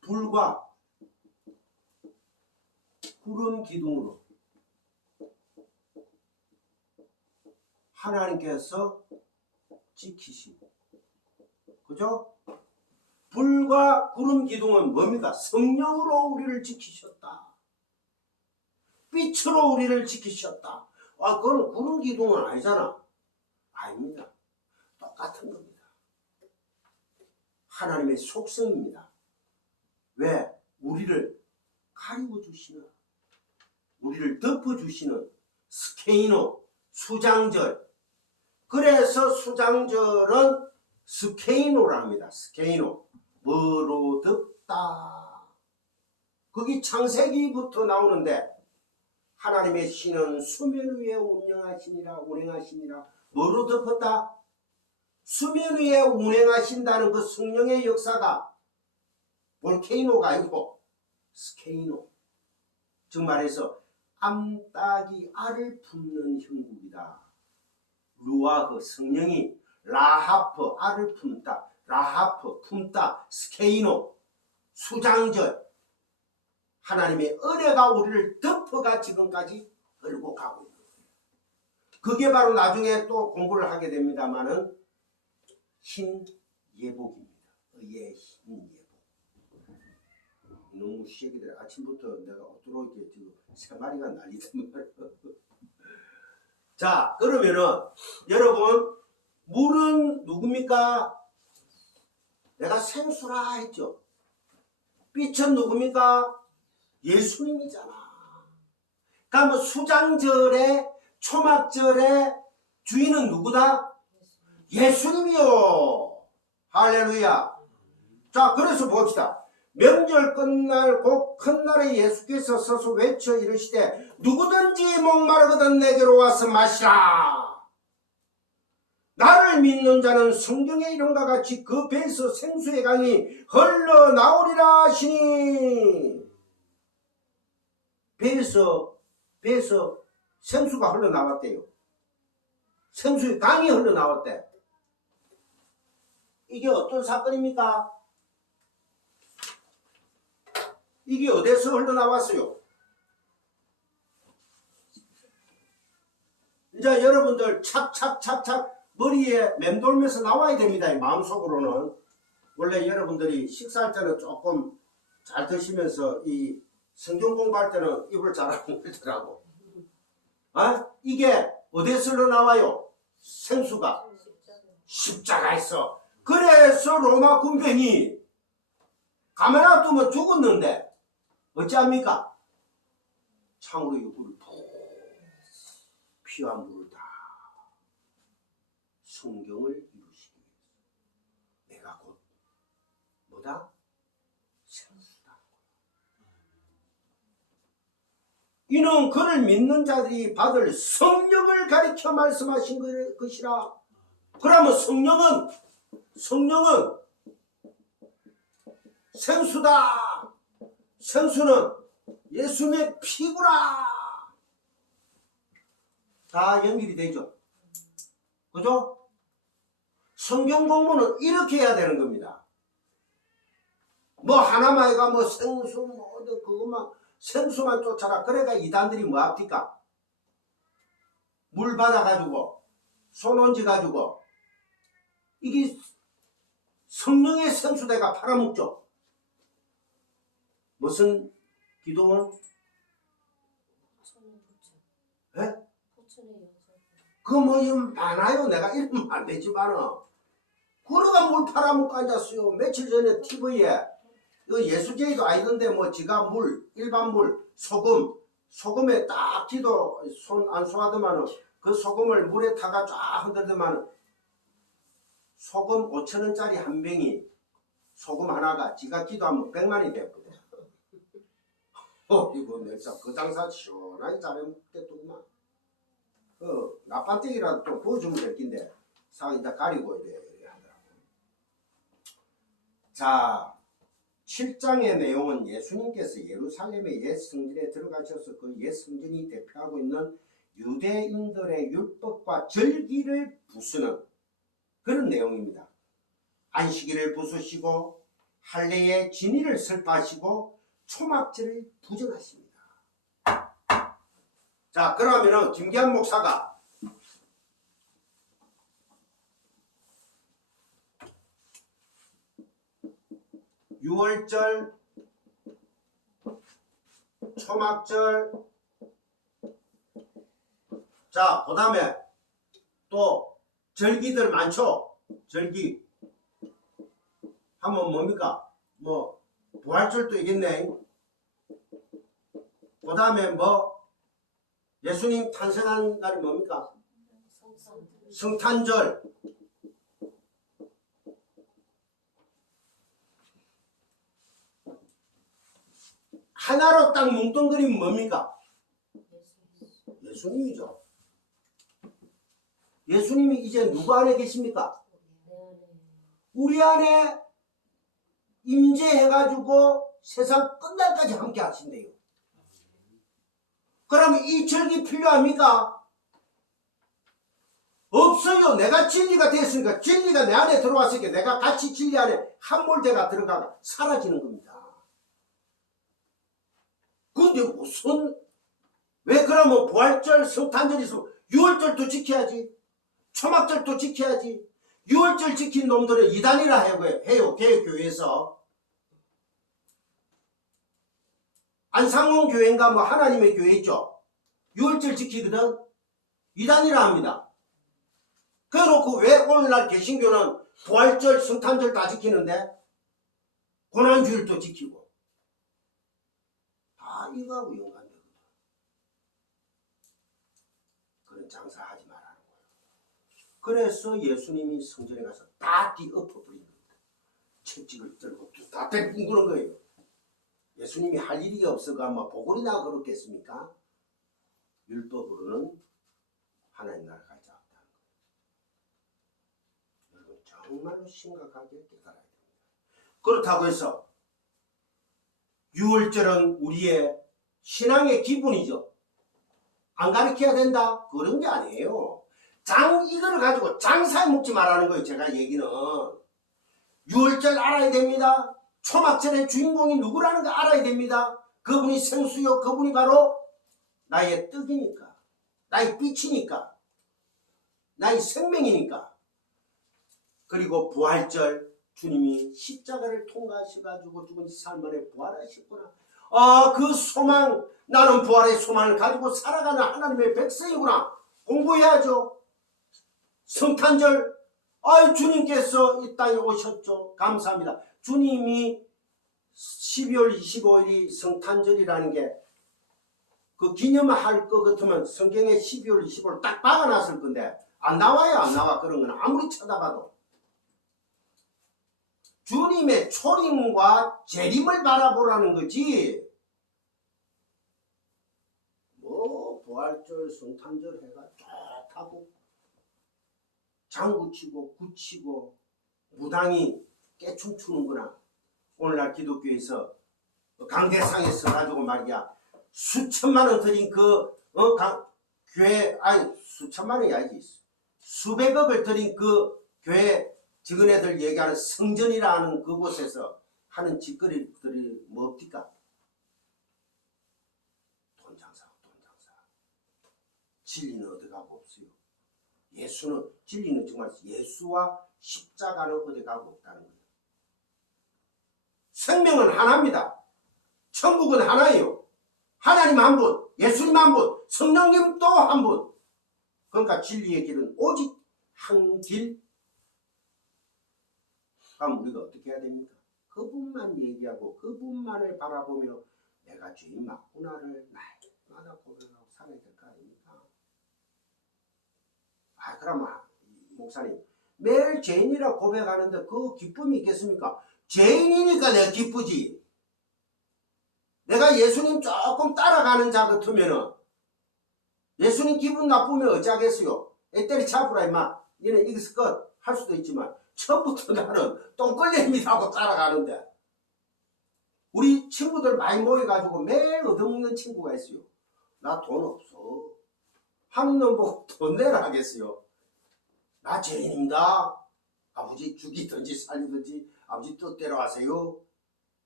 불과 구름 기둥으로 하나님께서 지키시고 그죠? 불과 구름 기둥은 뭡니까? 성령으로 우리를 지키셨다. 빛으로 우리를 지키셨다. 아, 그건 구름 기둥은 아니잖아. 아닙니다. 똑같은 겁니다. 하나님의 속성입니다. 왜? 우리를 가리고 주시는, 우리를 덮어 주시는 스케이노, 수장절. 그래서 수장절은 스케이노라 합니다. 스케이노. 뭐로 덮다. 거기 창세기부터 나오는데 하나님의 신은 수면 위에 운행하시니라. 뭐로 덮었다? 수면 위에 운행하신다는 그 성령의 역사가 볼케이노가 아니고 스케이노. 즉 말해서 암탉이 알을 품는 형국이다. 루아흐 성령이 라하프 알을 품다. 라하프 품다. 스케이노 수장절. 하나님의 은혜가 우리를 덮어가 지금까지 끌고 가고 있는 거예요. 그게 바로 나중에 또 공부를 하게 됩니다만은 흰 예복입니다. 의의 흰 예복. 너무 시기들 아침부터 내가 엎드러있게 지금 세 마리가 난리던 말이에요. 자, 그러면은 여러분 물은 누굽니까? 내가 생수라 했죠. 빛은 누굽니까? 예수님이잖아. 그러니까 뭐 수장절에 초막절에 주인은 누구다? 예수님이요. 할렐루야. 자, 그래서 봅시다. 명절 끝날 곧 큰 날에 예수께서 서서 외쳐 이르시되 누구든지 목마르거든 내게로 와서 마시라. 나를 믿는 자는 성경의 이름과 같이 그 배에서 생수의 강이 흘러나오리라 하시니. 배에서 생수가 흘러나왔대요. 생수의 강이 흘러나왔대. 이게 어떤 사건입니까? 이게 어디서 흘러나왔어요? 이제 여러분들 착착착착 머리에 맴돌면서 나와야 됩니다. 이 마음속으로는. 원래 여러분들이 식사할 때는 조금 잘 드시면서 이 성경 공부할 때는 입을 잘 안 열더라고. 이게 어디서 흘러나와요? 생수가 십자가에서. 그래서 로마 군병이 카메라 두면 죽었는데 어찌합니까? 창으로 입구를 푹 피와 물을 다 성경을 이루시기 위해서 내가 곧 뭐다? 생수다. 이는 그를 믿는 자들이 받을 성령을 가리켜 말씀하신 것이라. 그러면 성령은 생수다. 생수는 예수님의 피구라. 다 연결이 되죠. 그죠? 성경 공부는 이렇게 해야 되는 겁니다. 뭐 하나만 해가 뭐 생수 뭐 그것만 생수만 쫓아라. 그러니까 이단들이 뭐 합니까? 물 받아가지고 손 얹어가지고 이게 성령의 생수대가 팔아먹죠. 무슨 기도원? 예? 그거 뭐 많아요. 내가 이러면 안 되지만은 그러가 물 팔아먹고 앉았어요. 며칠 전에 TV에 이거 예수제이도 아니던데 뭐 지가 물 일반 물 소금에 딱 기도 손 안 쏘하더만은 그 소금을 물에 타가 쫙 흔들더만은 소금 5,000원짜리 한 병이 소금 하나가 지가 기도하면 100만이 됐거든. 이거 내가 그 장사 시원하게 잘해먹겠더구만. 그 나판떼기라도 좀 부어주면 될 텐데 싹 이제 가리고 이래 하더라고. 자, 7장의 내용은 예수님께서 예루살렘의 옛 성전에 들어가셔서 그 옛 성전이 대표하고 있는 유대인들의 율법과 절기를 부수는 그런 내용입니다. 안식일을 부수시고 할례의 진리를 설파하시고 초막절을 부정하십니다. 자, 그러면은 김기한 목사가 유월절, 초막절. 자, 그 다음에 또 절기들 많죠. 절기 하면 뭡니까? 뭐 부활절도 있겠네. 그 다음에 뭐 예수님 탄생한 날이 뭡니까? 성탄절. 하나로 딱 뭉뚱그리면 뭡니까? 예수님이죠. 예수님이 이제 누구 안에 계십니까? 우리 안에 임재해가지고 세상 끝날까지 함께 하신대요. 그러면 이 절기 필요합니까? 없어요. 내가 진리가 됐으니까, 진리가 내 안에 들어왔으니까 내가 같이 진리 안에 함몰되가 들어가가 사라지는 겁니다. 근데 무슨, 왜 그러면 부활절, 성탄절 있으면 6월절도 지켜야지. 초막절도 지켜야지. 6월절 지킨 놈들은 이단이라 해요. 개혁교회에서. 안상홍 교회인가 뭐 하나님의 교회 있죠. 6월절 지키거든. 이단이라 합니다. 그래놓고 왜 오늘날 개신교는 부활절, 성탄절 다 지키는데 고난주일도 지키고 다 이거하고 연관되거든. 그런 장사하지 말라는 거예요. 그래서 예수님이 성전에 가서 다 뒤엎어버린 겁니다. 채찍을 들고 다 떼뿐 그런 거예요. 예수님이 할 일이 없어가 뭐 보궐이나 그렇겠습니까? 율법으로는 하나님 나라 가지 않다는 거예요. 여러분 정말로 심각하게 깨달아야 됩니다. 그렇다고 해서 6월절은 우리의 신앙의 기분이죠. 안 가르쳐야 된다? 그런 게 아니에요. 이거를 가지고 장사에 먹지 말라는 거예요. 제가 얘기는 6월절 알아야 됩니다. 초막절의 주인공이 누구라는 거 알아야 됩니다. 그분이 생수요. 그분이 바로 나의 떡이니까, 나의 빛이니까, 나의 생명이니까. 그리고 부활절, 주님이 십자가를 통과하셔가지고 죽은 지 3일 만에 부활하셨구나. 그 소망, 나는 부활의 소망을 가지고 살아가는 하나님의 백성이구나. 공부해야죠. 성탄절, 주님께서 이 땅에 오셨죠. 감사합니다. 주님이 12월 25일이 성탄절이라는 게 그 기념할 것 같으면 성경에 12월 25일 딱 박아놨을 건데 안 나와요. 안 나와. 그런 건 아무리 찾아봐도. 주님의 초림과 재림을 바라보라는 거지. 뭐 부활절, 성탄절 해가 좋다고 장구치고 구치고 무당이 깨춤추는구나. 오늘날 기독교에서 강대상에서 가지고 말이야 수천만 원 들인 교회, 수천만 원이 아니지, 수백억을 들인 그 교회 직원애들 얘기하는 성전이라는 그곳에서 하는 짓거리들이 뭡니까? 돈 장사. 진리는 어디 가고 없어요. 진리는 정말 예수와 십자가는 어디 가고 없다는 거예요. 생명은 하나입니다. 천국은 하나예요. 하나님 한 분, 예수님 한 분, 성령님 또 한 분. 그러니까 진리의 길은 오직 한 길. 그럼 우리가 어떻게 해야 됩니까? 그분만 얘기하고 그분만을 바라보며 내가 죄인 맞구나를 날마다 고백하고 살아야 될 거 아닙니까? 그러면 목사님 매일 죄인이라 고백하는데 그 기쁨이 있겠습니까? 죄인이니까 내가 기쁘지. 내가 예수님 조금 따라가는 자 같으면은 예수님 기분 나쁘면 어찌하겠어요? 애때리 차프라 임마. 얘는 이기스 것 할 수도 있지만 처음부터 나는 똥걸림이라고 따라가는데 우리 친구들 많이 모여가지고 매일 얻어먹는 친구가 있어요. 나 돈 없어. 하는 놈 보고 돈 내라 하겠어요. 나 죄인입니다. 아버지 죽이든지 살리든지 아버지 뜻대로 하세요.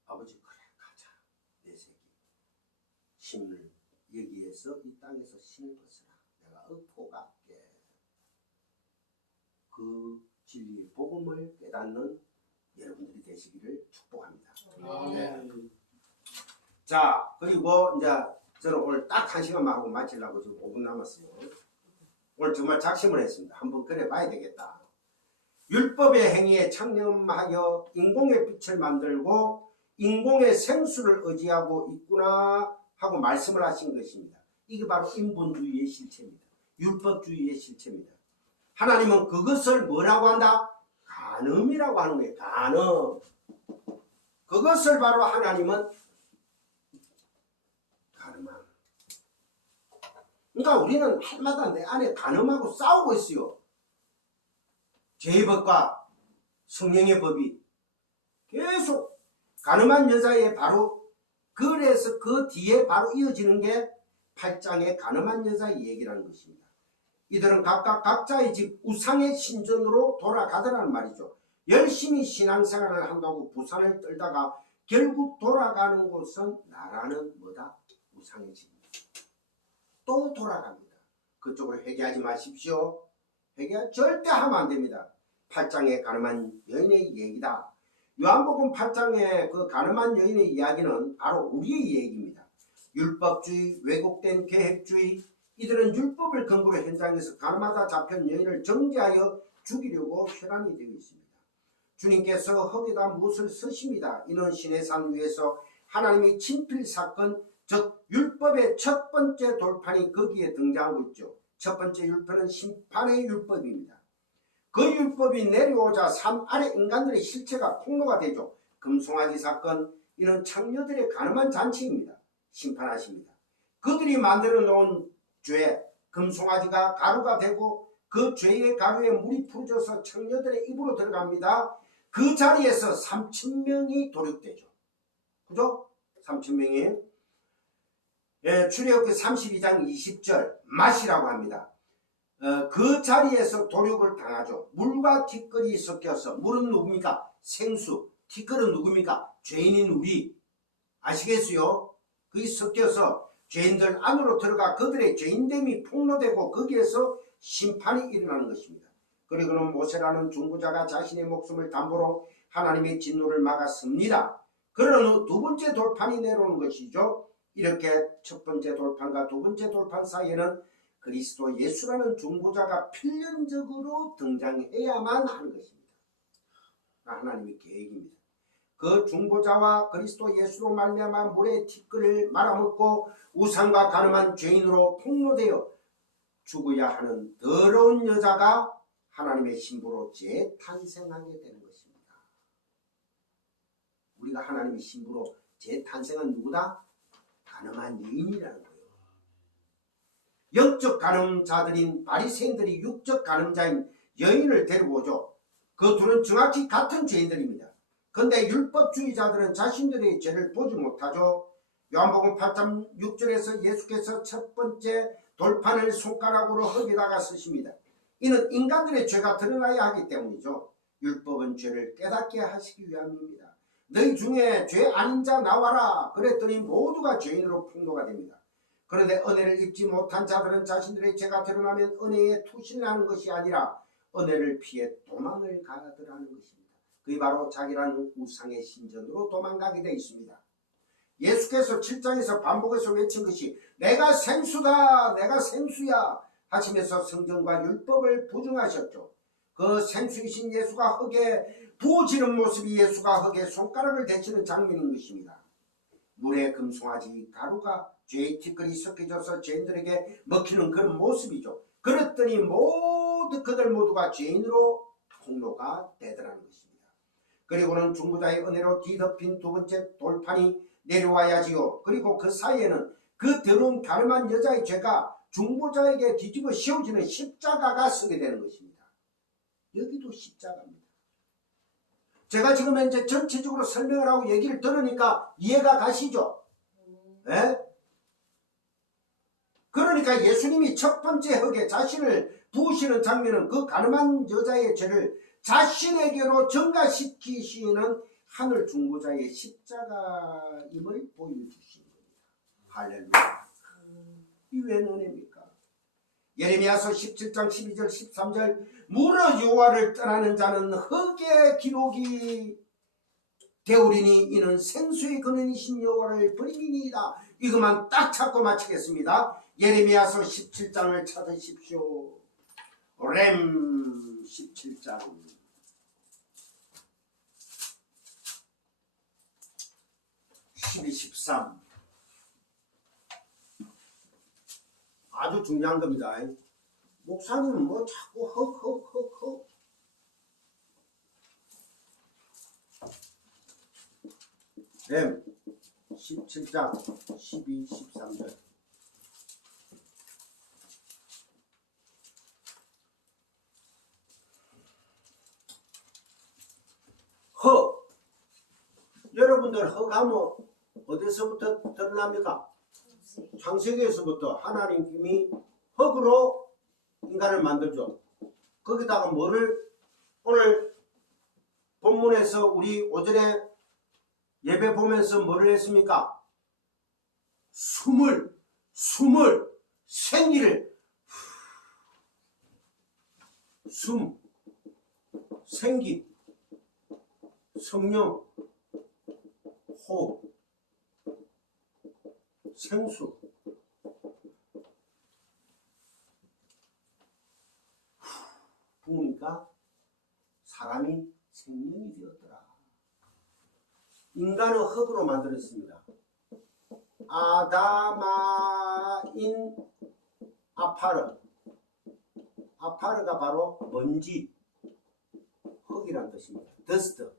아버지 그래 가자. 내 새끼 힘을 여기에서 이 땅에서 신을 벗어라. 내가 업고 갈게. 그 진리의 복음을 깨닫는 여러분들이 되시기를 축복합니다. 아멘. 자, 그리고 이제 저는 오늘 딱 1시간만 하고 마치려고 지금 5분 남았어요. 오늘 정말 작심을 했습니다. 한번 그래 봐야 되겠다. 율법의 행위에 창념하여 인공의 빛을 만들고 인공의 생수를 의지하고 있구나 하고 말씀을 하신 것입니다. 이게 바로 인본주의의 실체입니다. 율법주의의 실체입니다. 하나님은 그것을 뭐라고 한다? 간음이라고 하는 거예요. 간음. 그것을 바로 하나님은 간음함. 그러니까 우리는 해마다 내 안에 간음하고 싸우고 있어요. 죄의 법과 성령의 법이 계속 간음한 여자의 바로 그래서 그 뒤에 바로 이어지는 게 8장의 간음한 여자의 얘기라는 것입니다. 이들은 각각 각자의 집 우상의 신전으로 돌아가더라는 말이죠. 열심히 신앙생활을 한다고 부산을 떨다가 결국 돌아가는 곳은 나라는 뭐다? 우상의 집입니다. 또 돌아갑니다. 그쪽으로 회개하지 마십시오. 회개 절대 하면 안 됩니다. 8장의 가늠한 여인의 얘기다. 요한복음 8장의 그 가늠한 여인의 이야기는 바로 우리의 얘기입니다. 율법주의, 왜곡된 계획주의, 이들은 율법을 근거로 현장에서 가늠하다 잡힌 여인을 정죄하여 죽이려고 혈안이 되어 있습니다. 주님께서 거기다 무엇을 쓰십니다. 이는 시내산 위에서 하나님이 친필 사건, 즉 율법의 첫 번째 돌판이 거기에 등장하고 있죠. 첫 번째 율법은 심판의 율법입니다. 그 율법이 내려오자 삶 아래 인간들의 실체가 폭로가 되죠. 금송아지 사건, 이는 창녀들의 가늠한 잔치입니다. 심판하십니다. 그들이 만들어 놓은 죄, 금송아지가 가루가 되고 그 죄의 가루에 물이 풀어져서 창녀들의 입으로 들어갑니다. 그 자리에서 3,000명이 도륙되죠. 그죠? 3,000명이. 예, 출애굽기 32장 20절 맛이라고 합니다. 그 자리에서 도륙을 당하죠. 물과 티끌이 섞여서, 물은 누굽니까? 생수. 티끌은 누굽니까? 죄인인 우리. 아시겠어요? 그게 섞여서 죄인들 안으로 들어가 그들의 죄인됨이 폭로되고 거기에서 심판이 일어나는 것입니다. 그리고는 모세라는 중보자가 자신의 목숨을 담보로 하나님의 진노를 막았습니다. 그러는 후 두 번째 돌판이 내려오는 것이죠. 이렇게 첫 번째 돌판과 두 번째 돌판 사이에는 그리스도 예수라는 중보자가 필연적으로 등장해야만 하는 것입니다. 하나님의 계획입니다. 그 중보자와 그리스도 예수로 말미암아 물의 티끌을 말아먹고 우상과 가늠한 죄인으로 폭로되어 죽어야 하는 더러운 여자가 하나님의 신부로 재탄생하게 되는 것입니다. 우리가 하나님의 신부로 재탄생한 누구다? 가늠한 여인이라는 거예요. 영적 가늠자들인 바리새인들이 육적 가늠자인 여인을 데리고 오죠. 그 둘은 정확히 같은 죄인들입니다. 그런데 율법주의자들은 자신들의 죄를 보지 못하죠. 요한복음 8장 6절에서 예수께서 첫 번째 돌판을 손가락으로 흙에다가 쓰십니다. 이는 인간들의 죄가 드러나야 하기 때문이죠. 율법은 죄를 깨닫게 하시기 위함입니다. 너희 중에 죄 아닌 자 나와라 그랬더니 모두가 죄인으로 폭로가 됩니다. 그런데 은혜를 입지 못한 자들은 자신들의 죄가 드러나면 은혜에 투신하는 것이 아니라 은혜를 피해 도망을 가더라는 것입니다. 그게 바로 자기라는 우상의 신전으로 도망가게 되어 있습니다. 예수께서 7장에서 반복해서 외친 것이 내가 생수다 내가 생수야 하시면서 성경과 율법을 부정하셨죠. 그 생수이신 예수가 흙에 부어지는 모습이 예수가 흙에 손가락을 대치는 장면인 것입니다. 물에 금송아지 가루가 죄의 티끌이 섞여져서 죄인들에게 먹히는 그런 모습이죠. 그랬더니 그들 모두가 죄인으로 폭로가 되더라는 것입니다. 그리고는 중보자의 은혜로 뒤덮인 두 번째 돌판이 내려와야지요. 그리고 그 사이에는 그 더러운 가늠한 여자의 죄가 중보자에게 뒤집어 씌워지는 십자가가 서게 되는 것입니다. 여기도 십자가입니다. 제가 지금 이제 전체적으로 설명을 하고 얘기를 들으니까 이해가 가시죠? 예? 그러니까 예수님이 첫 번째 흙에 자신을 부으시는 장면은 그 가늠한 여자의 죄를 자신에게로 전가시키시는 하늘 중보자의 십자가임을 보여주시는 겁니다. 할렐루야. 이 왜 은혜입니까? 예레미야서 17장 12절 13절 무릇 여호와를 떠나는 자는 흙의 기록이 되오리니 이는 생수의 근원이신 여호와를 버림이니이다. 이것만 딱 찾고 마치겠습니다. 예레미야서 17장을 찾으십시오. 렘 17장 12, 13 아주 중요한 겁니다. 목사님은 뭐 자꾸 헉 렘 17장 12, 13절 헉 여러분들 헉하면 어디서부터 드러납니까? 창세기에서부터 하나님이 흙으로 인간을 만들죠. 거기다가 뭐를 오늘 본문에서 우리 오전에 예배 보면서 뭐를 했습니까? 숨을 생기를 숨 생기 성령 호흡 생수 부으니까 사람이 생명이 되었더라. 인간은 흙으로 만들었습니다. 아다마인 아파르가 바로 먼지 흙이란 뜻입니다. 더스트.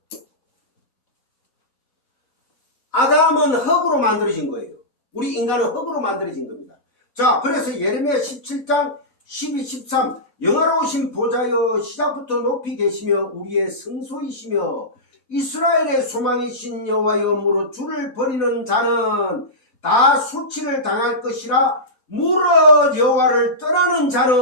아담은 흙으로 만들어진 거예요. 우리 인간은 흙으로 만들어진 겁니다. 자, 그래서 예레미야 17장 12, 13 영화로우신 보좌여 시작부터 높이 계시며 우리의 성소이시며 이스라엘의 소망이신 여호와여 무릇 주를 버리는 자는 다 수치를 당할 것이라 무릇 여호와를 떠나는 자는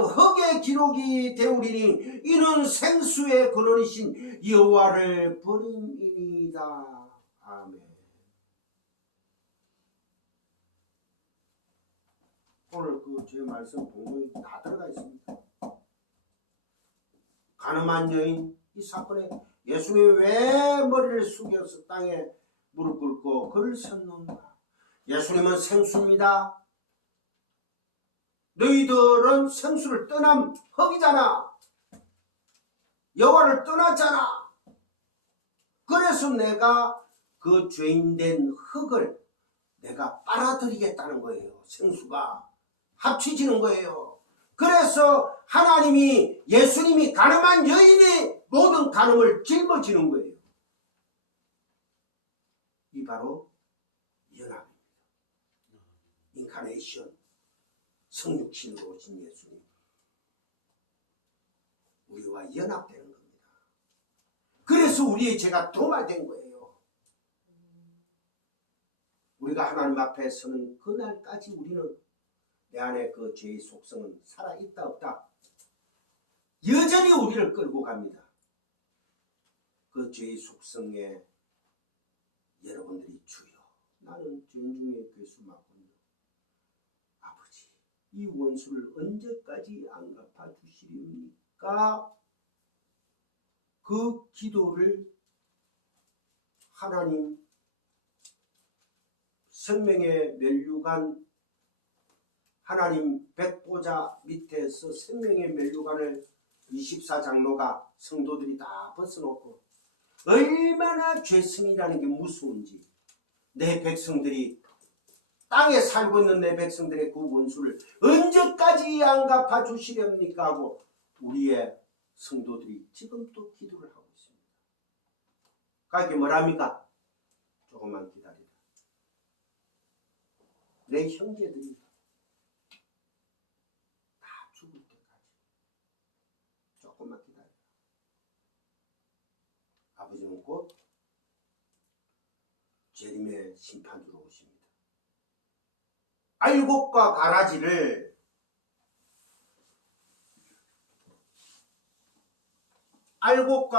흙의 기록이 되오리니 이는 생수의 근원이신 여호와를 버림이니이다. 아멘. 오늘 그 제 말씀 본문이 다 들어가 있습니다. 가늠한 여인 이 사건에 예수님이 왜 머리를 숙여서 땅에 무릎 꿇고 글을 썼는가? 예수님은 생수입니다. 너희들은 생수를 떠난 흙이잖아. 여호와를 떠났잖아. 그래서 내가 그 죄인된 흙을 내가 빨아들이겠다는 거예요. 생수가 합쳐지는 거예요. 그래서 하나님이 예수님이 가늠한 여인이 모든 가늠을 짊어지는 거예요. 이 바로 연합입니다. 인카네이션 성육신으로 오신 예수님 우리와 연합되는 겁니다. 그래서 우리의 죄가 도말된 거예요. 우리가 하나님 앞에 서는 그날까지 우리는 내 안에 그 죄의 속성은 살아있다 없다 여전히 우리를 끌고 갑니다. 그 죄의 속성에 여러분들이 주여 나는 죄인 중에 괴수 맞군요. 아버지 이 원수를 언제까지 안 갚아주시렵니까? 그 기도를 하나님 생명의 면류관 하나님 백보자 밑에서 생명의 면류관을 24장로가 성도들이 다 벗어놓고 얼마나 죄성이라는 게 무서운지 내 백성들이 땅에 살고 있는 내 백성들의 그 원수를 언제까지 안 갚아주시렵니까 하고 우리의 성도들이 지금 또 기도를 하고 있습니다. 그게 뭐랍니까? 조금만 기다리라. 내 형제들이 다 죽을 때까지 조금만 기다리라. 아버지는 곧 재림의 심판으로 오십니다. 알곡과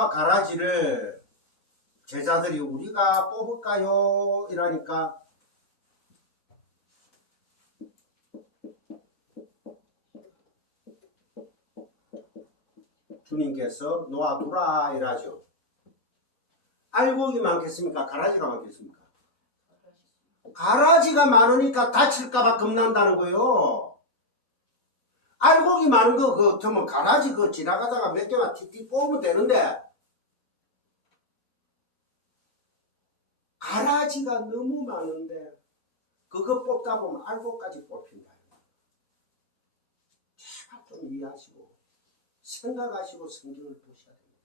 가라지를 제자들이 우리가 뽑을까요? 이러니까 주님께서 놓아두라 이라죠. 알곡이 많겠습니까? 가라지가 많겠습니까? 가라지가 많으니까 다칠까봐 겁난다는 거요. 알곡이 많은 거, 그러면 가라지 지나가다가 몇 개만 틱틱 뽑으면 되는데, 가라지가 너무 많은데, 그거 뽑다 보면 알곡까지 뽑힌다. 제발 좀 이해하시고, 생각하시고 성경을 보셔야 됩니다.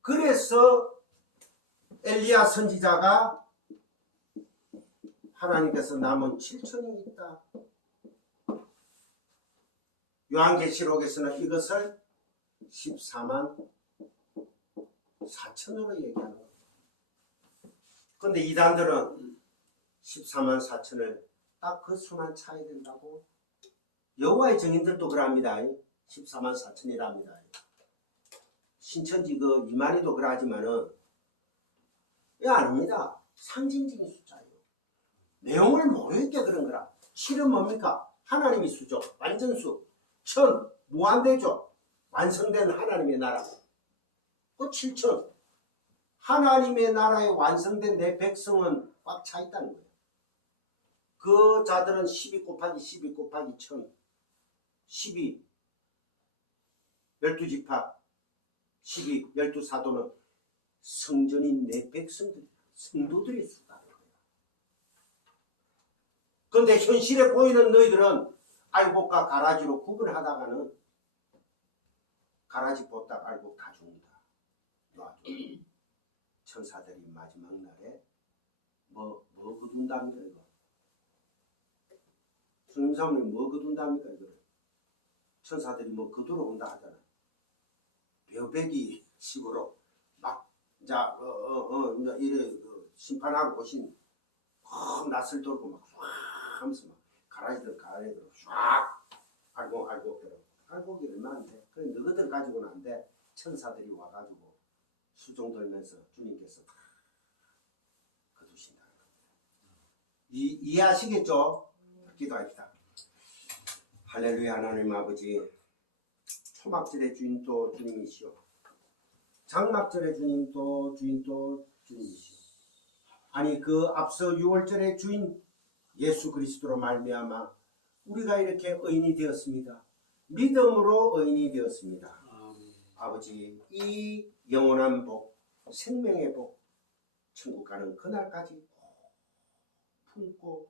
그래서 엘리야 선지자가 하나님께서 남은 7천이 있다. 요한계시록에서는 이것을 14만 4천으로 얘기하는 거예요. 그런데 이단들은 14만 4천을 딱 그 수만 차야 된다고. 여호와의 증인들도 그럽니다. 14만 4천이랍니다. 신천지 이만희도 그러하지만은 아닙니다. 상징적인 숫자예요. 내용을 모르겠게 그런 거라. 7은 뭡니까? 하나님이 수죠. 완전수. 1000 무한대죠. 완성된 하나님의 나라. 그 7000 하나님의 나라에 완성된 내 백성은 꽉 차 있다는 거예요. 그 자들은 12 곱하기 12 곱하기 1000 12 12지파 12 12사도는 성전인 내 백성들 성도들이 있었다는 거예요. 그런데 현실에 보이는 너희들은 알곡과 가라지로 구분하다가는 가라지 뽑다가 알곡 다 죽는다. 천사들이 마지막 날에 뭐 거둔답니까 이거? 주님 사모님 뭐 거둔답니까 이거? 천사들이 뭐 거두러 온다 하잖아. 벼베기 식으로 막 이래 심판하고 오신 낯을 돌고 막 하면서 막 가라지들 쫙 알곡대로 알곡이 얼마인데 그래 너희들 가지고는 안 돼. 천사들이 와가지고 수종 돌면서 주님께서 다 거두신다는 겁니다. 이해하시겠죠? 기도합시다. 할렐루야. 하나님 아버지, 초막절의 주인도 주님이시오, 장막절의 주님도 주님이시오. 아니 그 앞서 6월절의 주인 예수 그리스도로 말미암아 우리가 이렇게 의인이 되었습니다. 믿음으로 의인이 되었습니다. 아버지, 이 영원한 복, 생명의 복, 천국 가는 그날까지 꼭 품고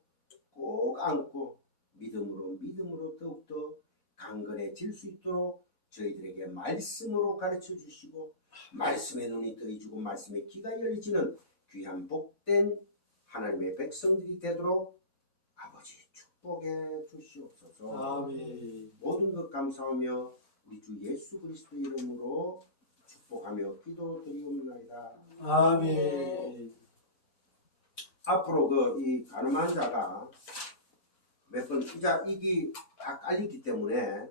꼭 안고 믿음으로 더욱더 강건해질 수 있도록 저희들에게 말씀으로 가르쳐 주시고 말씀의 눈이 뜨이지고 말씀의 귀가 열리지는 귀한 복된 하나님의 백성들이 되도록 아버지 축복해 주시옵소서. 아멘. 모든 것 감사하며 우리 주 예수 그리스도 이름으로 축복하며 기도드리옵나이다. 아멘. 앞으로 이 가늠한 자가 몇 번 이기 다 깔리기 때문에